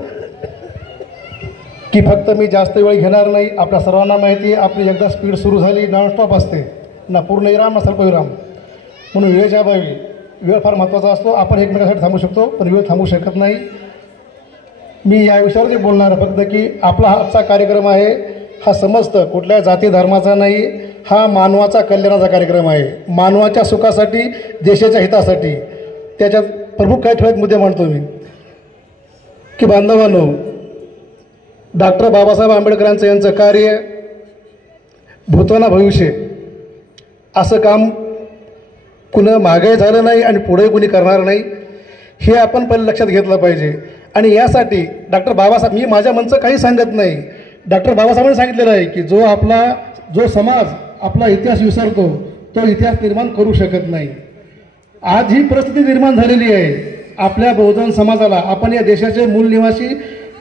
की फक्त मी जास्त वेळ घेणार नाही. आपल्या सर्वांना माहिती आहे आपली एकदा स्पीड सुरू झाली नॉनस्टॉप असते, ना पूर्णविराम ना स्वल्पविराम. म्हणून वेळेच्या अभावी, वेळ फार महत्त्वाचा असतो. आपण एकमेकांसाठी थांबू शकतो पण वेळ थांबू शकत नाही. मी या विषयावर जे बोलणार आहे फक्त की आपला आजचा कार्यक्रम आहे हा समस्त कुठल्या जाती धर्माचा नाही, हा मानवाचा कल्याणाचा कार्यक्रम आहे. मानवाच्या सुखासाठी, देशाच्या हितासाठी. त्याच्यात प्रमुख काही ठळक मुद्दे मांडतो मी की बांधवांनो, डॉक्टर बाबासाहेब आंबेडकरांचं यांचं कार्य भूताना भविष्य असं काम कुणं मागे झालं नाही आणि पुढे कुणी करणार नाही, हे आपण पहिले लक्षात घेतलं पाहिजे. आणि यासाठी डॉक्टर बाबासाहेब, मी माझ्या मनचं काही सांगत नाही, डॉक्टर बाबासाहेबांनी सांगितलेलं आहे की जो समाज आपला इतिहास विसरतो तो इतिहास निर्माण करू शकत नाही. आज ही परिस्थिती निर्माण झालेली आहे आपल्या बहुजन समाजाला. आपण या देशाचे मूल निवासी,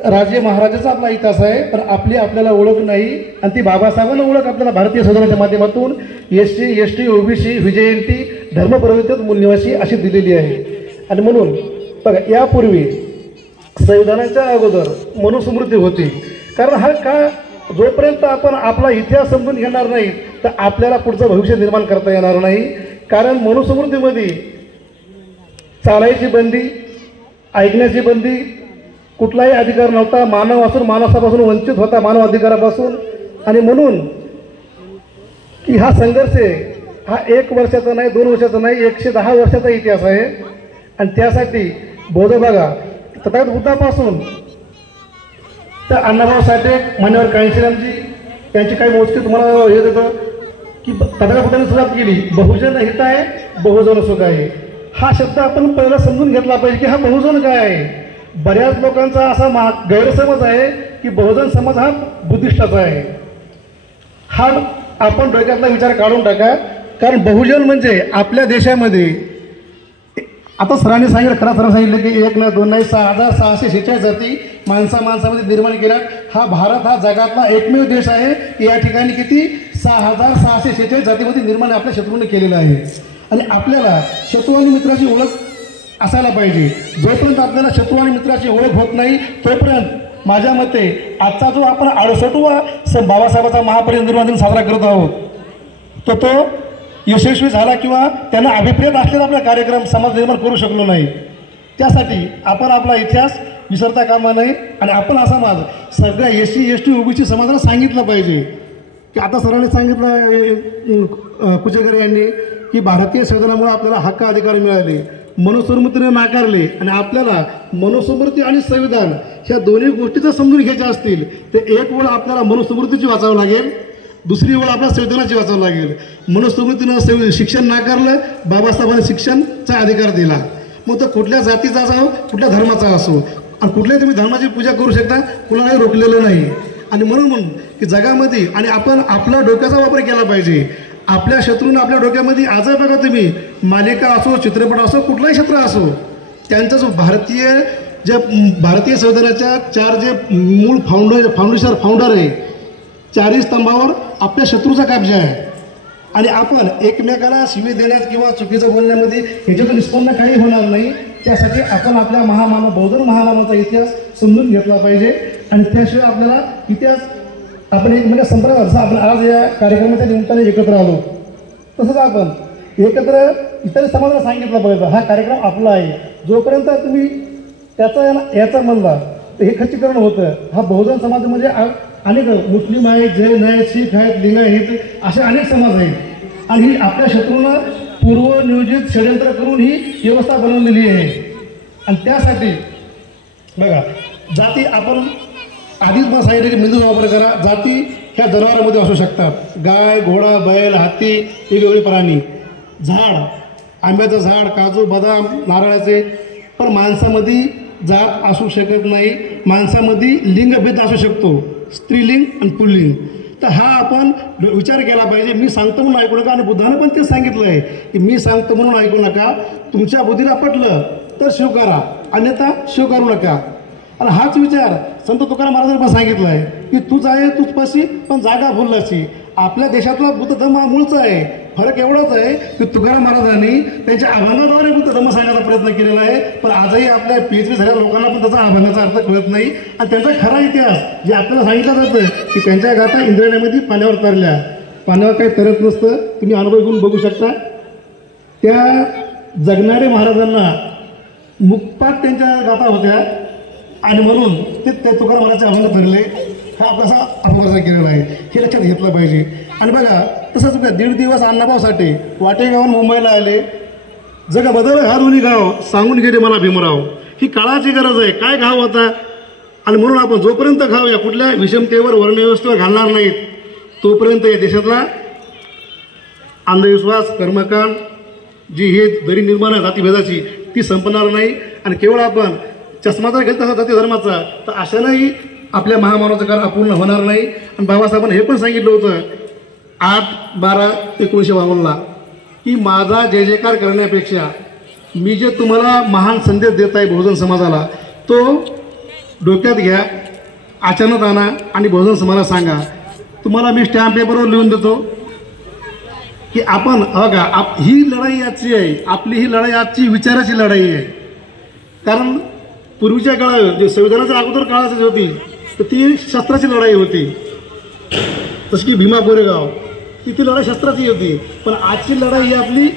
राजे महाराजाचा आपला इतिहास आहे, पण आपल्याला ओळख नाही. आणि ती बाबासाहेबांना ओळख आपल्याला भारतीय संविधानाच्या माध्यमातून SC, ST, OBC, विजयंती, धर्मपरिवर्तित मूल निवासी अशी दिलेली आहे. आणि म्हणून बघा, यापूर्वी संविधानाच्या अगोदर मनुस्मृती होती. कारण हा का जोपर्यंत आपण आपला इतिहास समजून घेणार नाही तर आपल्याला पुढचं भविष्य निर्माण करता येणार नाही. कारण मनुस्मृतीमध्ये चालायची बंदी, ऐकण्याची बंदी, कुठलाही अधिकार नव्हता. मानव असून मानवापासून वंचित होता, मानव अधिकारापासून. आणि म्हणून की हा संघर्ष हा 1 वर्षाचा नाही, 2 वर्षाचा नाही, 110 वर्षाचा इतिहास आहे. आणि त्यासाठी बौद्ध बघा, तथागत बुद्धापासून तर अण्णाभाऊ साठे, मान्यवर काळींजीरामजी त्यांची काही मोजकी तुम्हाला हे देतं की तथागत बुद्धांनी सुरुवात केली, बहुजन हित आहे, बहुजन सुख आहे. हा शब्द आपण पहिला समजून घेतला पाहिजे की हा बहुजन काय आहे. बऱ्याच लोकांचा असा गैरसमज आहे की बहुजन समाज हा बुद्धिस्टाचा आहे. हा आपण डोक्यातला विचार काढून टाका. कारण बहुजन म्हणजे आपल्या देशामध्ये आता सरांनी सांगितलं, सरांनी सांगितलं की 1 नाही 2 नाही 6646 जाती माणसामध्ये निर्माण केल्या. भारत हा जगातला एकमेव देश आहे की या ठिकाणी किती 6646 जातीमध्ये निर्माण आपल्या शत्रूने केलेलं आहे. आणि आपल्याला शत्रू आणि मित्राची ओळख असायला पाहिजे. जोपर्यंत आपल्याला शत्रू आणि मित्राची ओळख होत नाही तोपर्यंत माझ्या मते आजचा जो आपण 68वा बाबासाहेबांचा महापरिनिर्वाण दिन साजरा करत आहोत तो यशस्वी झाला किंवा त्यांना अभिप्रेत असलेला आपला कार्यक्रम समाज निर्माण करू शकलो नाही. त्यासाठी आपण आपला इतिहास विसरता कामा नये आणि आपण हा समाज सगळ्या SC ST OBC समाजाला सांगितलं पाहिजे की आता सरांनी सांगितलं कुचेकर यांनी की भारतीय संविधानामुळे आपल्याला हक्क अधिकार मिळाले, मनुस्मृतीने नाकारले आणि आपल्याला मनुस्मृती आणि संविधान ह्या दोन्ही गोष्टी जर समजून घ्यायच्या असतील तर एक वेळ आपल्याला मनुस्मृतीची वाचावं लागेल, दुसरी वेळ आपल्याला संविधानाची वाचावं लागेल. मनुस्मृतीनं शिक्षण नाकारलं, बाबासाहेबांनी शिक्षणचा अधिकार दिला. मग तो कुठल्या जातीचा असो, कुठल्या धर्माचा असो आणि कुठल्याही तुम्ही धर्माची पूजा करू शकता, कुणालाही रोखलेलं नाही. आणि म्हणून की जगामध्ये आणि आपण आपल्या डोक्याचा वापर केला पाहिजे. आपल्या शत्रूंना आपल्या डोक्यामध्ये आज बघा तुम्ही मालिका असो, चित्रपट असो, कुठलाही क्षेत्र असो, त्यांचा जो भारतीय संविधानाच्या 4 जे मूळ फाउंडर आहे, 4 स्तंभावर आपल्या शत्रूचा कब्जा आहे. आणि आपण एकमेकाला शिवी देण्यात किंवा चुकीचं बोलण्यामध्ये ह्याच्यातून निष्पन्न काही होणार नाही. त्यासाठी आपण आपल्या बहुजन महामानवाचा इतिहास समजून घेतला पाहिजे. आणि त्याशिवाय आपल्याला इतिहास आपण एक म्हणजे संप्रदाय जसं आपण आज या कार्यक्रमाच्या निमित्ताने एकत्र आलो तसंच आपण एकत्र इतर समाजाला सांगितलं पाहिजे हा कार्यक्रम आपला आहे. जोपर्यंत तुम्ही याचा म्हणला तर हे खच्चीकरण होतं. हा बहुजन समाज म्हणजे अनेक मुस्लिम आहेत, जैन आहेत, शीख आहेत, लिंगायत असे अनेक समाज आहेत. आणि ही आपल्या शत्रूंना पूर्वनियोजित षडयंत्र करून ही व्यवस्था बनवलेली आहे. आणि त्यासाठी बघा जाती आपण आधीच मला सांगितलं की मेंदूचा वापर करा. जाती ह्या जनावरांमध्ये असू शकतात, गाय, घोडा, बैल, हत्ती, वेगवेगळे प्राणी, झाड, आंब्याचं झाड, काजू, बदाम, नारळाचे. पण माणसामध्ये जात असू शकत नाही. माणसामध्ये लिंगभेद असू शकतो, स्त्रीलिंग आणि पुल्लिंग. तर हा आपण विचार केला पाहिजे. मी सांगतो म्हणून ऐकू नका. आणि बुद्धानं पण तेच सांगितलं आहे की मी सांगतो म्हणून ऐकू नका, तुमच्या बुद्धीला पटलं तर स्वीकारा, अन्यथा स्वीकारू नका. आणि हाच विचार संत तुकाराम महाराजांनी पण सांगितलं आहे की तूच आहे तूच पशी पण जागा भुललाची. आपल्या देशातला बुद्ध धर्म हा मूळचा आहे. फरक एवढाच आहे की तुकाराम महाराजांनी त्यांच्या अभंगाद्वारे बुद्ध धर्म सांगण्याचा प्रयत्न केलेला आहे. पण आजही आपल्या PhD झालेल्या लोकांना पण त्याचा अभंगाचा अर्थ कळत नाही. आणि त्यांचा खरा इतिहास जे आपल्याला सांगितलं जातं की त्यांच्या गाथा इंद्रायणीमध्ये पाण्यावर तरल्या. पाण्यावर काही तरत नसतं, तुम्ही अनुभव घेऊन बघू शकता. त्या जगणारे महाराजांना मुखपाठ त्यांच्या गाथा होत्या आणि म्हणून ते तुकाराम महाराजचे अभंग ठरले. हा आपला अभंगाचा केलेला आहे, हे लक्षात घेतलं पाहिजे. आणि बघा तसंच 1.5 दिवस अण्णाभाऊ साठे वाटेगावून मुंबईला आले. जग बदल हा दोन्ही गाव सांगून गेले मला भीमराव. ही काळाची गरज आहे. काय घाव होता. आणि म्हणून आपण जोपर्यंत घाव या कुठल्या विषमतेवर वर्णव्यवस्थेवर घालणार नाहीत तोपर्यंत या देशातला अंधविश्वास, कर्मकांड, जी हे दरी निर्माण आहे जातीभेदाची ती संपणार नाही. आणि केवळ आपण चष्मा जर घेतला जाती धर्माचा तर अशानंही आपल्या महामानवाचं कार्य अपूर्ण होणार नाही. आणि बाबासाहेबांनी हे पण सांगितलं होतं 8/12/1952 की माझा जय जयकार करण्यापेक्षा मी जे तुम्हाला महान संदेश देत आहे बहुजन समाजाला तो डोक्यात घ्या, आचरणात आणा आणि बहुजन समाजाला सांगा. तुम्हाला मी स्टॅम्प पेपरवर लिहून देतो की आपण बघा ही लढाई आजची आहे. आपली ही लढाई आजची विचाराची लढाई आहे. कारण पूर्वीच्या काळात जे संविधानाच्या अगोदर काळाची होती तर ती शस्त्राची लढाई होती. तशी की भीमा कोरेगाव ती लढाई शस्त्राची होती. पण आजची लढाई ही आपली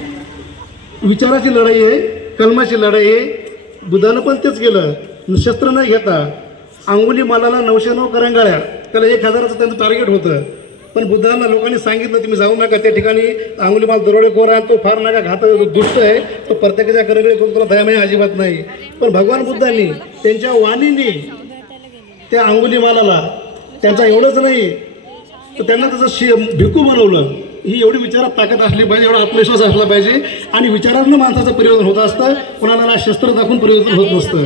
विचाराची लढाई आहे, कलमाची लढाई आहे. बुद्धानं पण तेच केलं. शस्त्र न घेता अंगुलीमालाला 909 करंगाळ्या, त्याला 1000चं त्यांचं टार्गेट होतं. पण बुद्धांना लोकांनी सांगितलं तुम्ही जाऊ नका त्या ठिकाणी, अंगुलीमाल दरोडेखोर आहे, तो फार नका घात दुष्ट आहे, तो प्रत्येकाच्या करंगळे करून तुला दयामय अजिबात नाही. पण भगवान बुद्धांनी त्यांच्या वाणीने त्या अंगुलीमालाला त्यांचा एवढंच नाही तर त्यांना त्याचं भिकू बनवलं. ही एवढी विचारात ताकद असली पाहिजे, एवढा आत्मविश्वास असला पाहिजे. आणि विचारांना माणसाचं परिवर्तन होत असतं, कोणाला शस्त्र दाखवून परिवर्तन होत नसतं.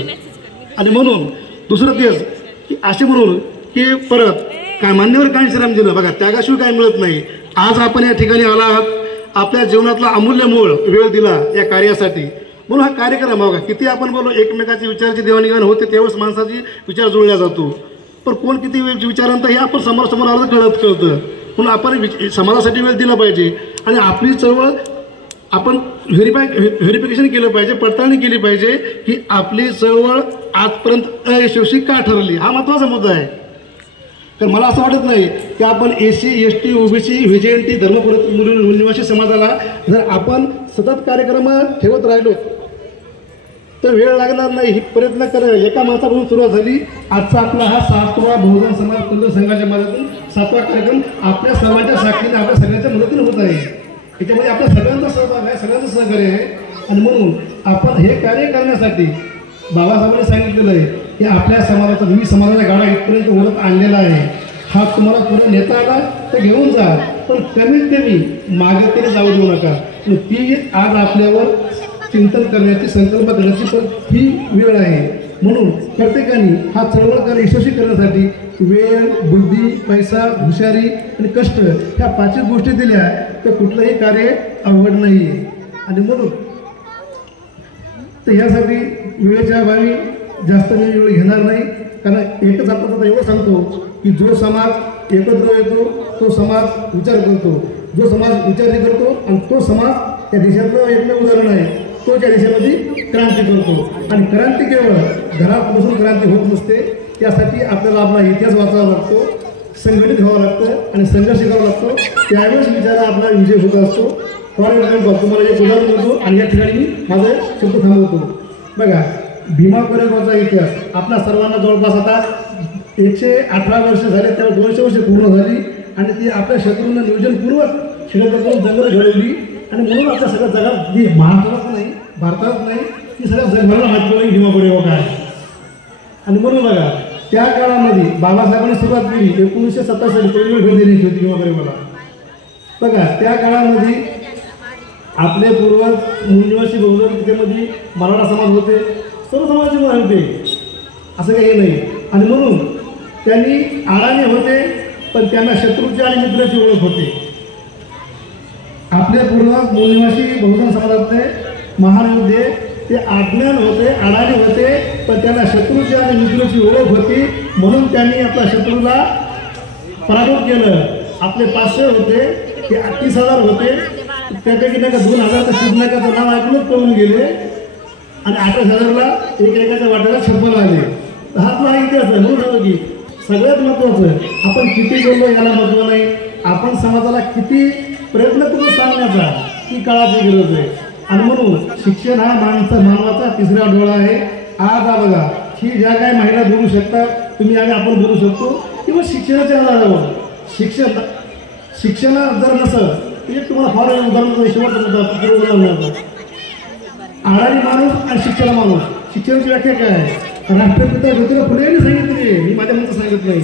आणि म्हणून दुसरं तेच की असे म्हणून की परत काय मान्यवर काय श्रीराम दिलं बघा, त्यागाशिवाय काय मिळत नाही. आज आपण या ठिकाणी आला आहात, आपल्या जीवनातला अमूल्य मूळ वेळ दिला या कार्यासाठी. म्हणून हा कार्यक्रम बघा किती आपण बोललो एकमेकाची विचाराची देवाणघेवाण होते त्यावेळेस माणसाची विचार जुळला जातो. पण कोण किती विचारांत हे आपण समोर आलं कळतं. म्हणून आपण समाजासाठी वेळ दिला पाहिजे. आणि आपली चळवळ आपण व्हेरिफिकेशन केलं पाहिजे, पडताळणी केली पाहिजे की आपली चळवळ आजपर्यंत अयशस्वी का ठरली. हा महत्त्वाचा मुद्दा आहे. तर मला असं वाटत नाही की आपण SC ST OBC VJNT धर्मनिवासी समाजाला जर आपण सतत कार्यक्रम ठेवत राहिलो तर वेळ लागणार नाही. ही प्रयत्न एका माणसापासून सुरुवात झाली. आजचा आपला हा 7वा बहुजन समाज केंद्र संघाच्या माध्यमातून 7वा कार्यक्रम आपल्या सर्वांच्या साक्षीने आपल्या सगळ्यांच्या मदतीने होत आहे. याच्यामध्ये आपल्या सगळ्यांचा सहभाग आहे, सगळ्यांचं सहकार्य आहे. आणि म्हणून आपण हे कार्य करण्यासाठी बाबासाहेबांनी सांगितलेलं आहे की आपल्या समाजाचा विविध समाजाच्या गाडा इथपर्यंत ओढत आणलेला आहे. हा तुम्हाला पुढे नेता आला तर घेऊन जा, पण कमीत कमी मागेकडे जाऊ देऊ नका. ती आज आपल्यावर चिंतन करण्याची, संकल्प करण्याची पण ही वेळ आहे. म्हणून प्रत्येकाने हा चळवळ कार्य यशस्वी करण्यासाठी वेळ, बुद्धी, पैसा, हुशारी आणि कष्ट ह्या 5 गोष्टी दिल्या तर कुठलंही कार्य अवघड नाही आहे. आणि म्हणून तर ह्यासाठी वेळेच्या अभावी जास्त वेळ घेणार नाही. कारण एकच आपण एवढं सांगतो की जो समाज एकत्र येतो तो समाज विचार करतो, जो समाज विचार नाही करतो आणि तो समाज या देशातलं एकमेव उदाहरण आहे, तो त्या देशामध्ये क्रांती करतो. आणि क्रांती केवळ घरात बसून क्रांती होत नसते. त्यासाठी आपल्याला आपला इतिहास वाचावा लागतो, संघटित व्हावं लागतं आणि संघर्ष करावा लागतो. त्यावेळेस विचारा आपला विजय होत असतो. फॉर एक्झाम्पल तुम्हाला एक उदाहरण देतो आणि या ठिकाणी मी माझं शब्द थांबवतो. बघा, भीमा कोरेगावचा इतिहास आपल्या सर्वांना जवळपास आता 118 वर्ष झाले, त्यावर 200 वर्ष पूर्ण झाली. आणि ती आपल्या शत्रूंना नियोजनपूर्वक षडयंत्र करून जंगल घडवली. आणि म्हणून आपल्या सगळ्या जगात जी महाराष्ट्रात नाही, भारतात नाही, ती सगळ्या जगभराला माहिती पडली भीमा कोरेगाव काय. आणि म्हणून बघा, त्या काळामध्ये बाबासाहेबांनी सुरुवात केली. 1967 पहिली भेट दिली होती भीमा कोरेगावला. बघा, त्या काळामध्ये आपले पूर्वज मूलनिवासी बहुजन, त्याच्यामध्ये मराठा समाज होते, सर्व समाजाचे मुलं होते, असं काही नाही. आणि म्हणून त्यांनी अडाणी होते, पण त्यांना शत्रूची आणि मित्राची ओळख होते. आपले पूर्वज मूलनिवासी बहुजन समाजातले महान योद्धे ते अज्ञान होते, अडाणी होते, पण त्यांना शत्रूची आणि मित्राची ओळख होती. म्हणून त्यांनी आपल्या शत्रूला पराभूत केलं. आपले 500 होते, ते 30,000 होते. त्यापैकी नाही का 2,000 तर शिवनायकाचं नाव ऐकूनच पळून गेले आणि 28,000ला एकेकाच्या वाट्याला 56 आले. हा आपला इतिहास आहे. म्हणून सांगतो की सगळ्यात महत्त्वाचं आपण किती बोललो याला महत्त्व नाही, आपण समाजाला किती प्रयत्न करून सांगण्याचा ही काळाची गरज आहे. आणि म्हणून शिक्षण हा मानवाचा 3रा डोळा आहे. आज बघा, ही ज्या काही महिला बोलू शकतात, तुम्ही आणि आपण बोलू शकतो किंवा शिक्षणाच्या आधारावर शिक्षण जर नसं एक तुम्हाला फार उदाहरण शेवट अडाणी माणूस आणि शिक्षण माणूस. शिक्षणाची व्याख्या काय आहे? राष्ट्रपिता ज्योतिराव फुले यांनी सांगितली, मी माझ्या मनात सांगितलं नाही.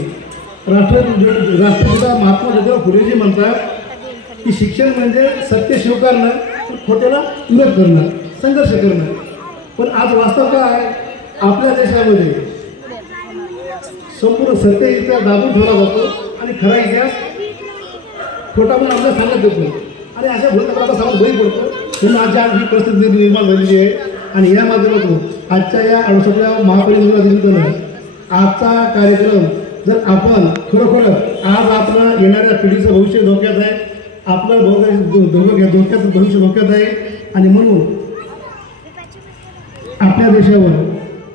राष्ट्रपिता महात्मा ज्योतिराव फुलेजी म्हणतात की शिक्षण म्हणजे सत्य स्वीकारणं, खोट्याला विरोध करणं, संघर्ष करणं. पण आज वास्तव काय आहे? आपल्या देशामध्ये संपूर्ण सत्य इतिहास दाबून ठेवला जातो आणि खरा इतिहास खोटा पण आपल्याला सांगत येतो. आणि अशा भूमिका आपला समाज बळी पडतो. म्हणून आज ही परिस्थिती निर्माण झालेली आहे. आणि या माध्यमातून आजच्या या 68व्या महापरिनिर्वाणानिमित्तानं आजचा कार्यक्रम जर आपण खरोखर आज आपल्या येणाऱ्या पिढीचं भविष्य धोक्यात आहे, आपलं धोक्यात भविष्य धोक्यात आहे. आणि म्हणून आपल्या देशावर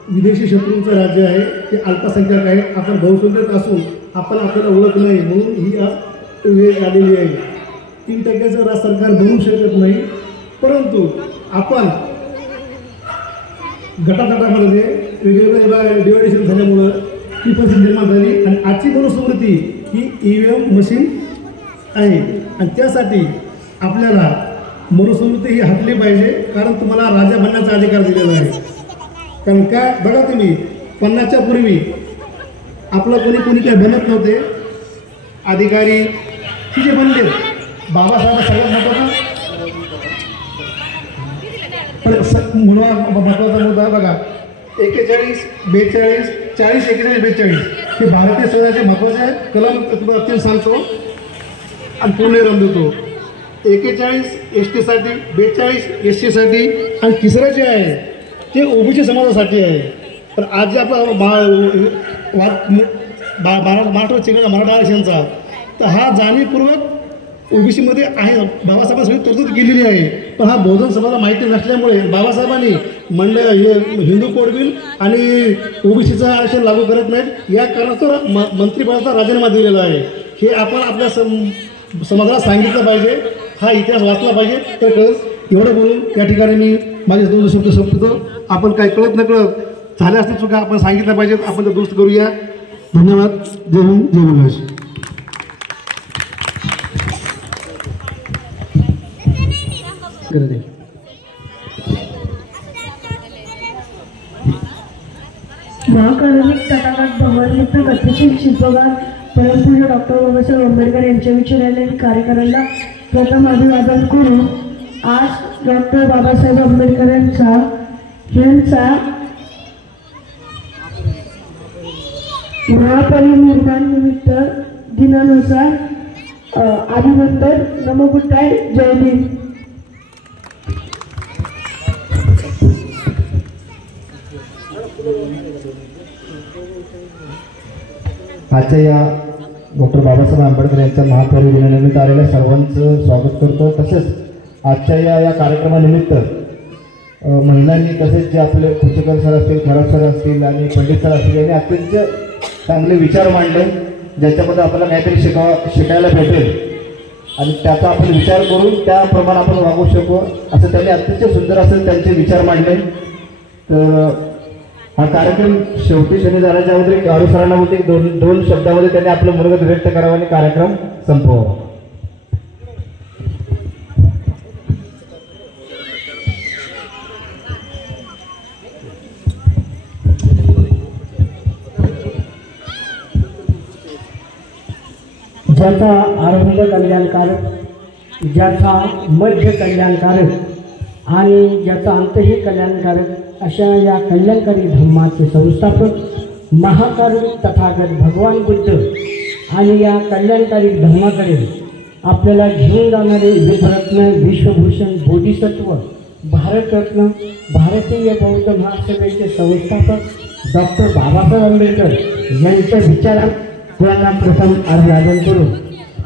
विदेशी शत्रूंचं राज्य आहे, ते अल्पसंख्याक आहे. आपण बहुसंख्यक असून आपण आपल्याला ओळख नाही, म्हणून ही आज वेळ आलेली आहे. 3% राज्य सरकार बनवू शकत नाही, परंतु आपण गटातटामध्ये वेगवेगळ्या डिवायडेशन झाल्यामुळं ही परिस्थिती निर्माण झाली. आणि आजची मनुस्मृती ही EVM मशीन आहे. आणि त्यासाठी आपल्याला मनुस्मृती ही हातली पाहिजे, कारण तुम्हाला राजा बनण्याचा अधिकार दिलेला आहे. कारण काय बघा, तुम्ही 50च्या पूर्वी आपलं कोणी काही बनत नव्हते. अधिकारी हे जे बनले, बाबासाहेब सगळ्यात महत्त्वाचा मुद्दा बघा, 41, 42, 40, 41, 42 हे भारतीय संविधानाचे महत्त्वाचे कलम तुम्हाला सांगतो आणि पूर्ण रंगवतो. 41 ST-साठी, 42 SC-साठी आणि 3रं जे आहे ते OBC समाजासाठी आहे. पण आज जे आपला महाराष्ट्र चिकन मराठा आरक्षणचा, तर हा जाणीवपूर्वक OBCमध्ये आहे. बाबासाहेबांनी तरतूद केलेली आहे. पण हा बहुजन समाजाला माहिती नसल्यामुळे बाबासाहेबांनी हिंदू कोड बिल आणि OBCचं आरक्षण लागू करत नाहीत. या कारणास्तव मंत्रिपदाचा राजीनामा दिलेला आहे. हे आपण आपल्या समाजाला सांगितलं पाहिजे, हा इतिहास वाचला पाहिजे, तर कळेल एवढं बोलून या ठिकाणी मी माझे 2 शब्द संपतो. आपण काही कळत नकळत झाल्या असतील चुका आपण सांगितल्या पाहिजेत, आपण त्या दुरुस्त करूया. धन्यवाद. जय हिंद, जय महाराष्ट्र. महाकारुणिक तथागत भगवानमित्र गतिशील शिल्पकार परमपूज्य डॉक्टर बाबासाहेब आंबेडकर यांच्या विचाराने कार्यक्रमाला प्रथम अभिवादन करून आज डॉक्टर बाबासाहेब आंबेडकर यांचा महापरिनिर्वाण निमित्त दिनानुसार अभिनंदन. नमो बुद्धाय. जय भीम. आजच्या या डॉक्टर बाबासाहेब आंबेडकर यांच्या महापरिनिर्वाणानिमित्त आलेल्या सर्वांचं स्वागत करतो. तसेच आजच्या या कार्यक्रमानिमित्त महिलांनी तसेच जे आपले कुचकर सर असतील, खराब सर असतील आणि पंडित सर असतील यांनी अत्यंत चांगले विचार मांडले, ज्याच्यामध्ये आपल्याला काहीतरी शिकायला भेटेल आणि त्याचा आपण विचार करून त्याप्रमाणे आपण वागू शकू असं त्यांनी अतिशय सुंदर असं त्यांचे विचार मांडले. तर हा कार्यक्रम शेवटी शनी जाण्याच्या अगोदर गारू सरांना होते 2 शब्दामध्ये त्यांनी आपलं मनोगत व्यक्त करावं आणि कार्यक्रम संपवावा. ज्याचा आरंभ कल्याणकारक, ज्याचा मध्य कल्याणकारक आणि ज्याचा अंतही कल्याणकारक अशा या कल्याणकारी धम्माचे संस्थापक महाकारुणिक तथागत भगवान बुद्ध आणि या कल्याणकारी धम्माकडे आपल्याला घेऊन जाणारे विधरत्न, विश्वभूषण, बोधिसत्व, भारतरत्न, भारतीय बौद्ध महासभेचे संस्थापक डॉक्टर बाबासाहेब आंबेडकर यांच्या विचारात त्यांना प्रथम अभिवादन करून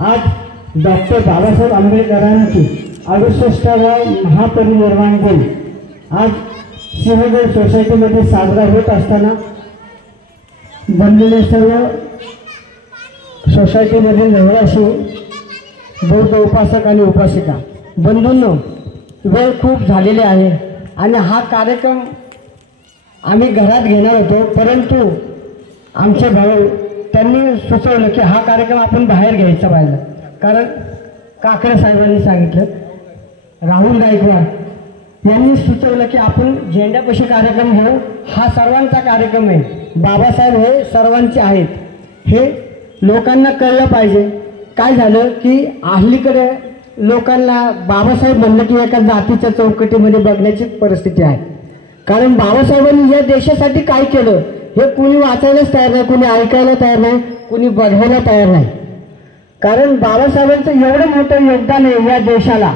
आज डॉक्टर बाबासाहेब आंबेडकरांची 68वा महापरिनिर्वाण दिन आज सिंहगड सोसायटीमध्ये साजरा होत असताना बनलेले सर्व सोसायटीमधील रहिवासी, बौद्ध उपासक आणि उपासिका बंधूंनो, वेळ खूप झालेली आहे आणि हा कार्यक्रम आम्ही घरात घेणार होतो, परंतु आमचे भाऊ त्यांनी सुचवलं की हा कार्यक्रम आपण बाहेर घ्यायचा पाहिजे. कारण काकडे साहेबांनी सांगितलं, राहुल गायकवाड यांनी सुचवलं की आपण झेंड्यापाशी कार्यक्रम घेऊ. हा सर्वांचा कार्यक्रम आहे. बाबासाहेब हे सर्वांचे आहेत, हे लोकांना कळलं पाहिजे. काय झालं की हल्लीकडे लोकांना बाबासाहेब म्हणलं की एका जातीच्या चौकटीमध्ये बघण्याची परिस्थिती आहे. कारण बाबासाहेबांनी या देशासाठी काय केलं हे कुणी वाचायलाच तयार नाही, कुणी ऐकायला तयार नाही, कुणी बघायला तयार नाही. कारण बाबासाहेबांचं एवढं मोठं योगदान आहे या देशाला.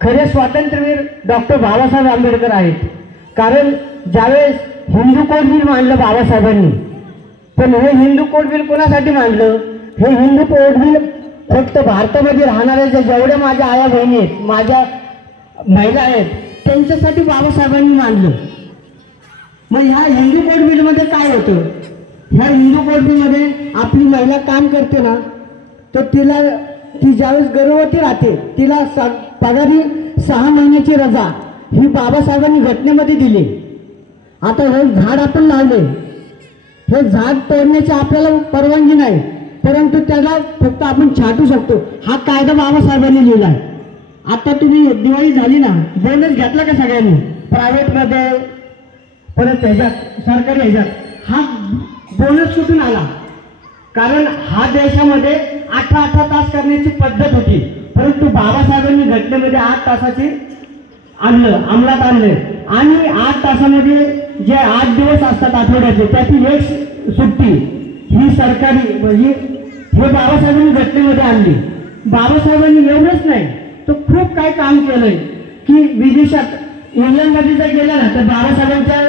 खरे स्वातंत्र्यवीर डॉक्टर बाबासाहेब आंबेडकर आहेत. कारण ज्यावेळेस हिंदू कोड बिल मांडलं बाबासाहेबांनी, पण हे हिंदू कोड बिल कोणासाठी मांडलं? हे हिंदू कोड बिल फक्त भारतामध्ये राहणाऱ्या जेवढ्या माझ्या आया बहिणी आहेत, माझ्या महिला आहेत, त्यांच्यासाठी बाबासाहेबांनी मांडलं. मग ह्या हिंदू कोड बिलमध्ये काय होतं? ह्या हिंदू कोड बिलमध्ये आपली महिला काम करते ना, तर ती ज्यावेळेस गर्भवती राहते तिला पगारी 6 महिन्याची रजा ही बाबासाहेबांनी घटनेमध्ये दिली. आता हे झाड आपण लावले, हे झाड तोडण्याची आपल्याला परवानगी नाही, परंतु त्याला फक्त आपण छाटू शकतो. हा कायदा बाबासाहेबांनी लिहिलाय. आता तुम्ही दिवाळी झाली ना, बोनस घेतला का सगळ्यांनी? प्रायव्हेटमध्ये परत ह्याच्यात सरकारी ह्याच्यात हा बोनस कुठून आला? कारण हा देशामध्ये 18 तास करण्याची पद्धत होती, परंतु बाबासाहेबांनी घटनेमध्ये 8 तासाची अंमलात आणले. आणि 8 तासामध्ये जे 8 दिवस असतात आठवड्याचे त्यातील एक सुट्टी ही सरकारी हे बाबासाहेबांनी घटनेमध्ये आणली. बाबासाहेबांनी एवढंच नाही तर खूप काय काम केलंय की विदेशात इंग्लंडमध्ये जर गेलं ना तर बाबासाहेबांच्या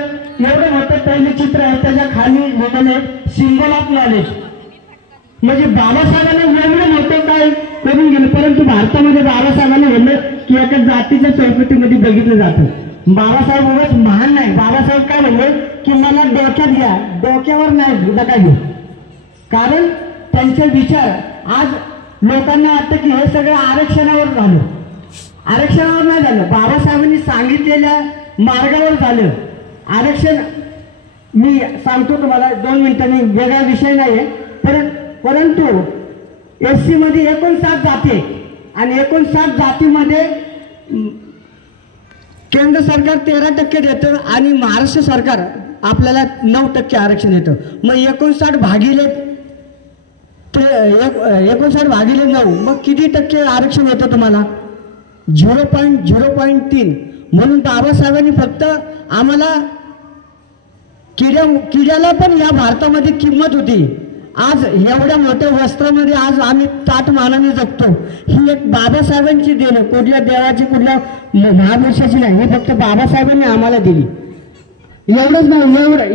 एवढं मोठं पहिलं चित्र आहे, त्याच्या खाली लिहिलेलं सिम्बॉल ऑफ नॉलेज. म्हणजे बाबासाहेबांनी एवढं मोठं काय करून गेलं, परंतु भारतामध्ये बाबासाहेबांनी म्हणलं की एका जातीच्या चौकटीमध्ये बघितलं जातं. बाबासाहेब उगाच महान नाही. बाबासाहेब काय म्हणले की मला डोक्यात घ्या, डोक्यावर नाही नका घेऊ. कारण त्यांचे विचार आज लोकांना वाटतं की हे सगळं आरक्षणावर झालं. आरक्षणावर नाही झालं, बाबासाहेबांनी सांगितलेल्या मार्गावर झालं आरक्षण. मी सांगतो तुम्हाला 2 मिनिटांनी, वेगळा विषय नाही आहे, परंतु SC मध्ये 59 जाती आणि 59 जातीमध्ये केंद्र सरकार 13% देतं आणि महाराष्ट्र सरकार आपल्याला 9% आरक्षण देतं. मग 59 भागिले 9 मग किती टक्के आरक्षण येतं तुम्हाला? 0.03. म्हणून बाबासाहेबांनी फक्त आम्हाला किड्याला पण या भारतामध्ये किंमत होती. आज एवढ्या मोठ्या वस्त्रामध्ये आज आम्ही ताट मानाने जगतो. ही एक बाबासाहेबांची देण, कुठल्या देवाची, कुठल्या महापुरुषाची नाही, ही फक्त बाबासाहेबांनी आम्हाला दिली. एवढंच नाही,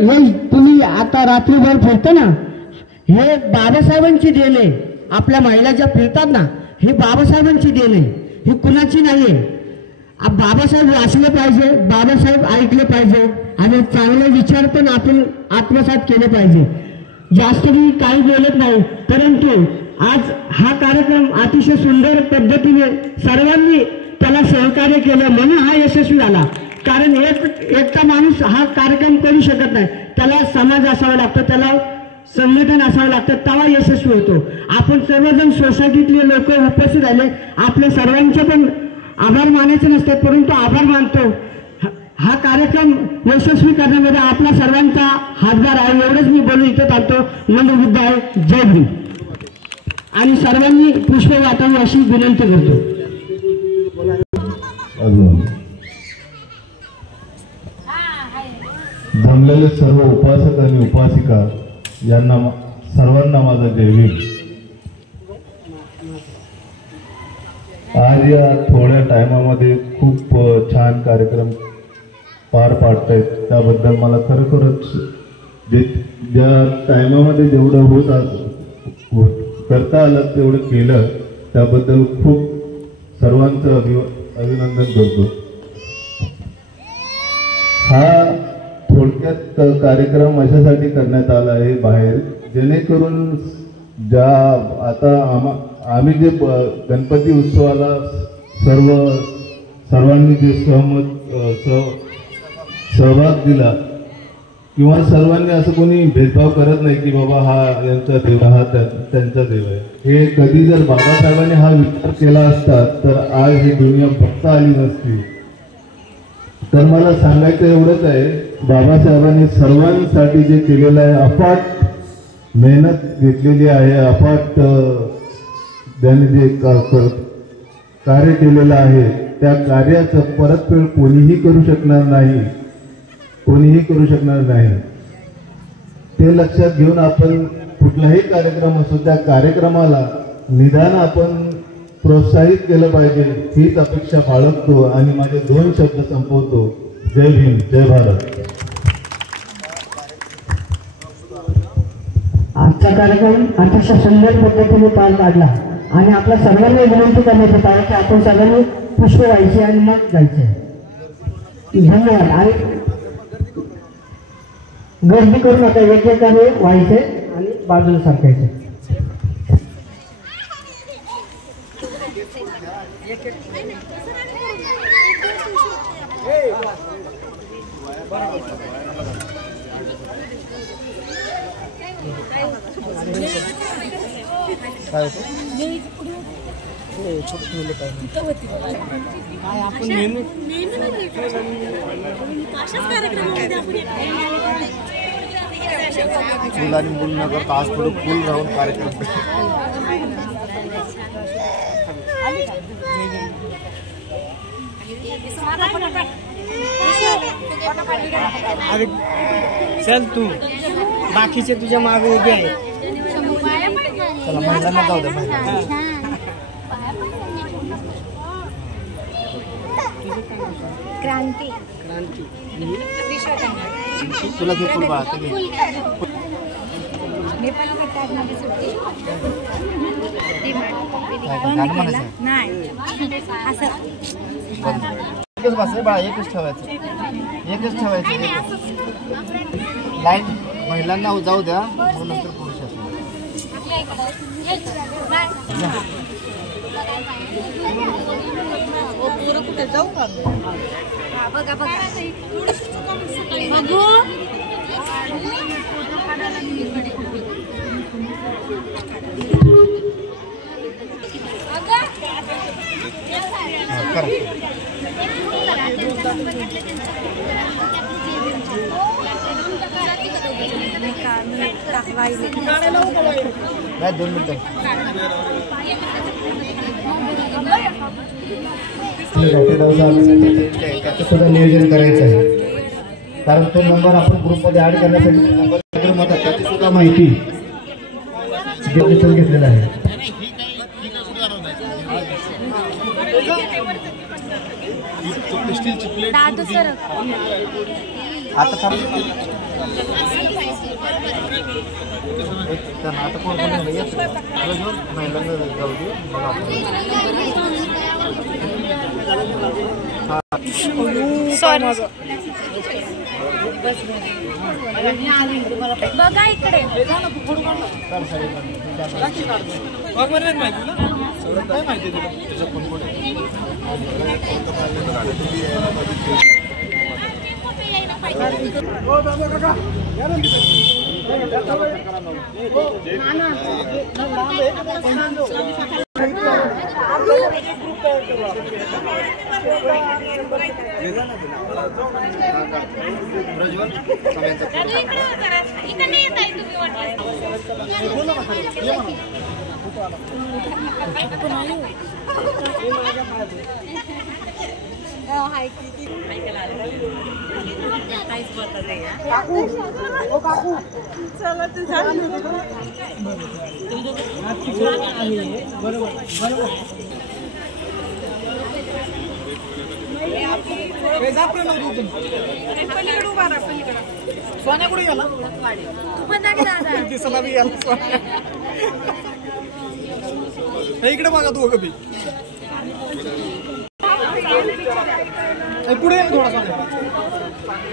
हे तुम्ही आता रात्रीभर फिरता ना, हे बाबासाहेबांची देण आहे. आपल्या महिला ज्या फिरतात ना, ही बाबासाहेबांची देण आहे, ही कुणाची नाही आहे. बाबासाहेब वाचले पाहिजे, बाबासाहेब ऐकले पाहिजे आणि चांगले विचार पण आपण आत्मसात केले पाहिजे. जास्त मी काही बोलत नाही, परंतु आज हा कार्यक्रम अतिशय सुंदर पद्धतीने सर्वांनी त्याला सहकार्य केलं म्हणून हा यशस्वी झाला. कारण एकटा माणूस हा कार्यक्रम करू शकत नाही, त्याला समाज असावा लागतो, त्याला संघटन असावं लागतं, तेव्हा यशस्वी होतो. आपण सर्वजण सोसायटीतले लोक उपस्थित झाले, आपल्या सर्वांचे पण आभार मानायचे नसते, परंतु आभार मानतो. हा कार्यक्रम यशस्वी करण्यामध्ये आपला सर्वांचा हातभार आहे. एवढंच मी बोलून इथं थांबतो. नमो बुद्धाय, जय भीम. आणि सर्वांनी पुष्प वाटावी अशी विनंती करतो. जमलेले सर्व उपासक आणि उपासिका यांना सर्वांना माझा जय भीम. आज या थोड्या टायमामध्ये खूप छान कार्यक्रम पार पाडतायत, त्याबद्दल मला खरोखरच ज्या टायमामध्ये जेवढं करता आलं तेवढं केलं, त्याबद्दल खूप सर्वांचं अभिनंदन करतो. हा थोडक्यात कार्यक्रम अशासाठी करण्यात आला आहे बाहेर, जेणेकरून ज्या आता आम्ही जे गणपती उत्सवाला सर्वांनी जे सहभाग दिला किंवा सर्वांनी असं कोणी भेदभाव करत नाही की बाबा हा यांचा देव, हा त्यांचा देव आहे. हे कधी जर बाबासाहेबांनी हा विचार केला असता तर आज ही दुनिया बघता आली नसती. तर मला सांगायचं एवढंच आहे, बाबासाहेबांनी सर्वांसाठी जे केलेलं आहे, अफाट मेहनत घेतलेली आहे, अफाट त्यांनी जे कार्य केलेलं आहे, त्या कार्याचं परतफेड कोणीही करू शकणार नाही, कोणीही करू शकणार नाही. ते लक्षात घेऊन आपण कुठलाही कार्यक्रम असो त्या कार्यक्रमाला निदान आपण प्रोत्साहित केलं पाहिजे, हीच अपेक्षा बाळगतो आणि माझे 2 शब्द संपवतो. जय भीम, जय भारत. आजचा कार्यक्रम अतिशय सुंदर पद्धतीने पार पाडला आणि आपल्या सर्वांनी विनंती करण्यात येत आहे की आपण सगळ्यांनी पुष्प व्हायचे आणि मग जायचे. धन्यवाद. आणि गर्दी करू नका, एकेकाने व्हायचे आणि बाजूला सरकायचे. काय होतं काय आपण नेहमी फुल आणि मूल न करता आज थोडं फुल राहून कार्यक्रम अरे चल तू बाकीचे तुझ्या मागे उभे आहे. चला महिलांना जाऊ दे. क्रांती क्रांती तुला घेऊन बाळा एकच बस आहे बाळा, एकच ठेवायचं, एकच ठेवायचं. लाईन महिलांना जाऊ द्या, मग नंतर पुरुष असं. ओके. जाऊ का बघा बघा नाही 2 मिनिटं त्याचं सुद्धा नियोजन करायचं आहे कारण तो नंबर आपण ग्रुपमध्ये ऍड करण्यासाठी नंबर त्याची सुद्धा माहिती घेतलेला आहे. दादू सर आता बघा इकडे सोन्या कुठे गेला दिसला बी गेला सोन्या इकडे बघा तू कधी पुढे ये थोडा सोन्या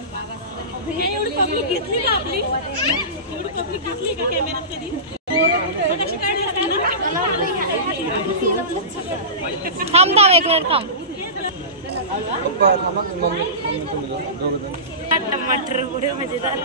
एवढी पब्लिक घेतली का आपली एवढी पब्लिक घेतली का कॅमेऱ्यात कधी थांब थांब एक मिनिट थांब टमाटर पुढे मजेदार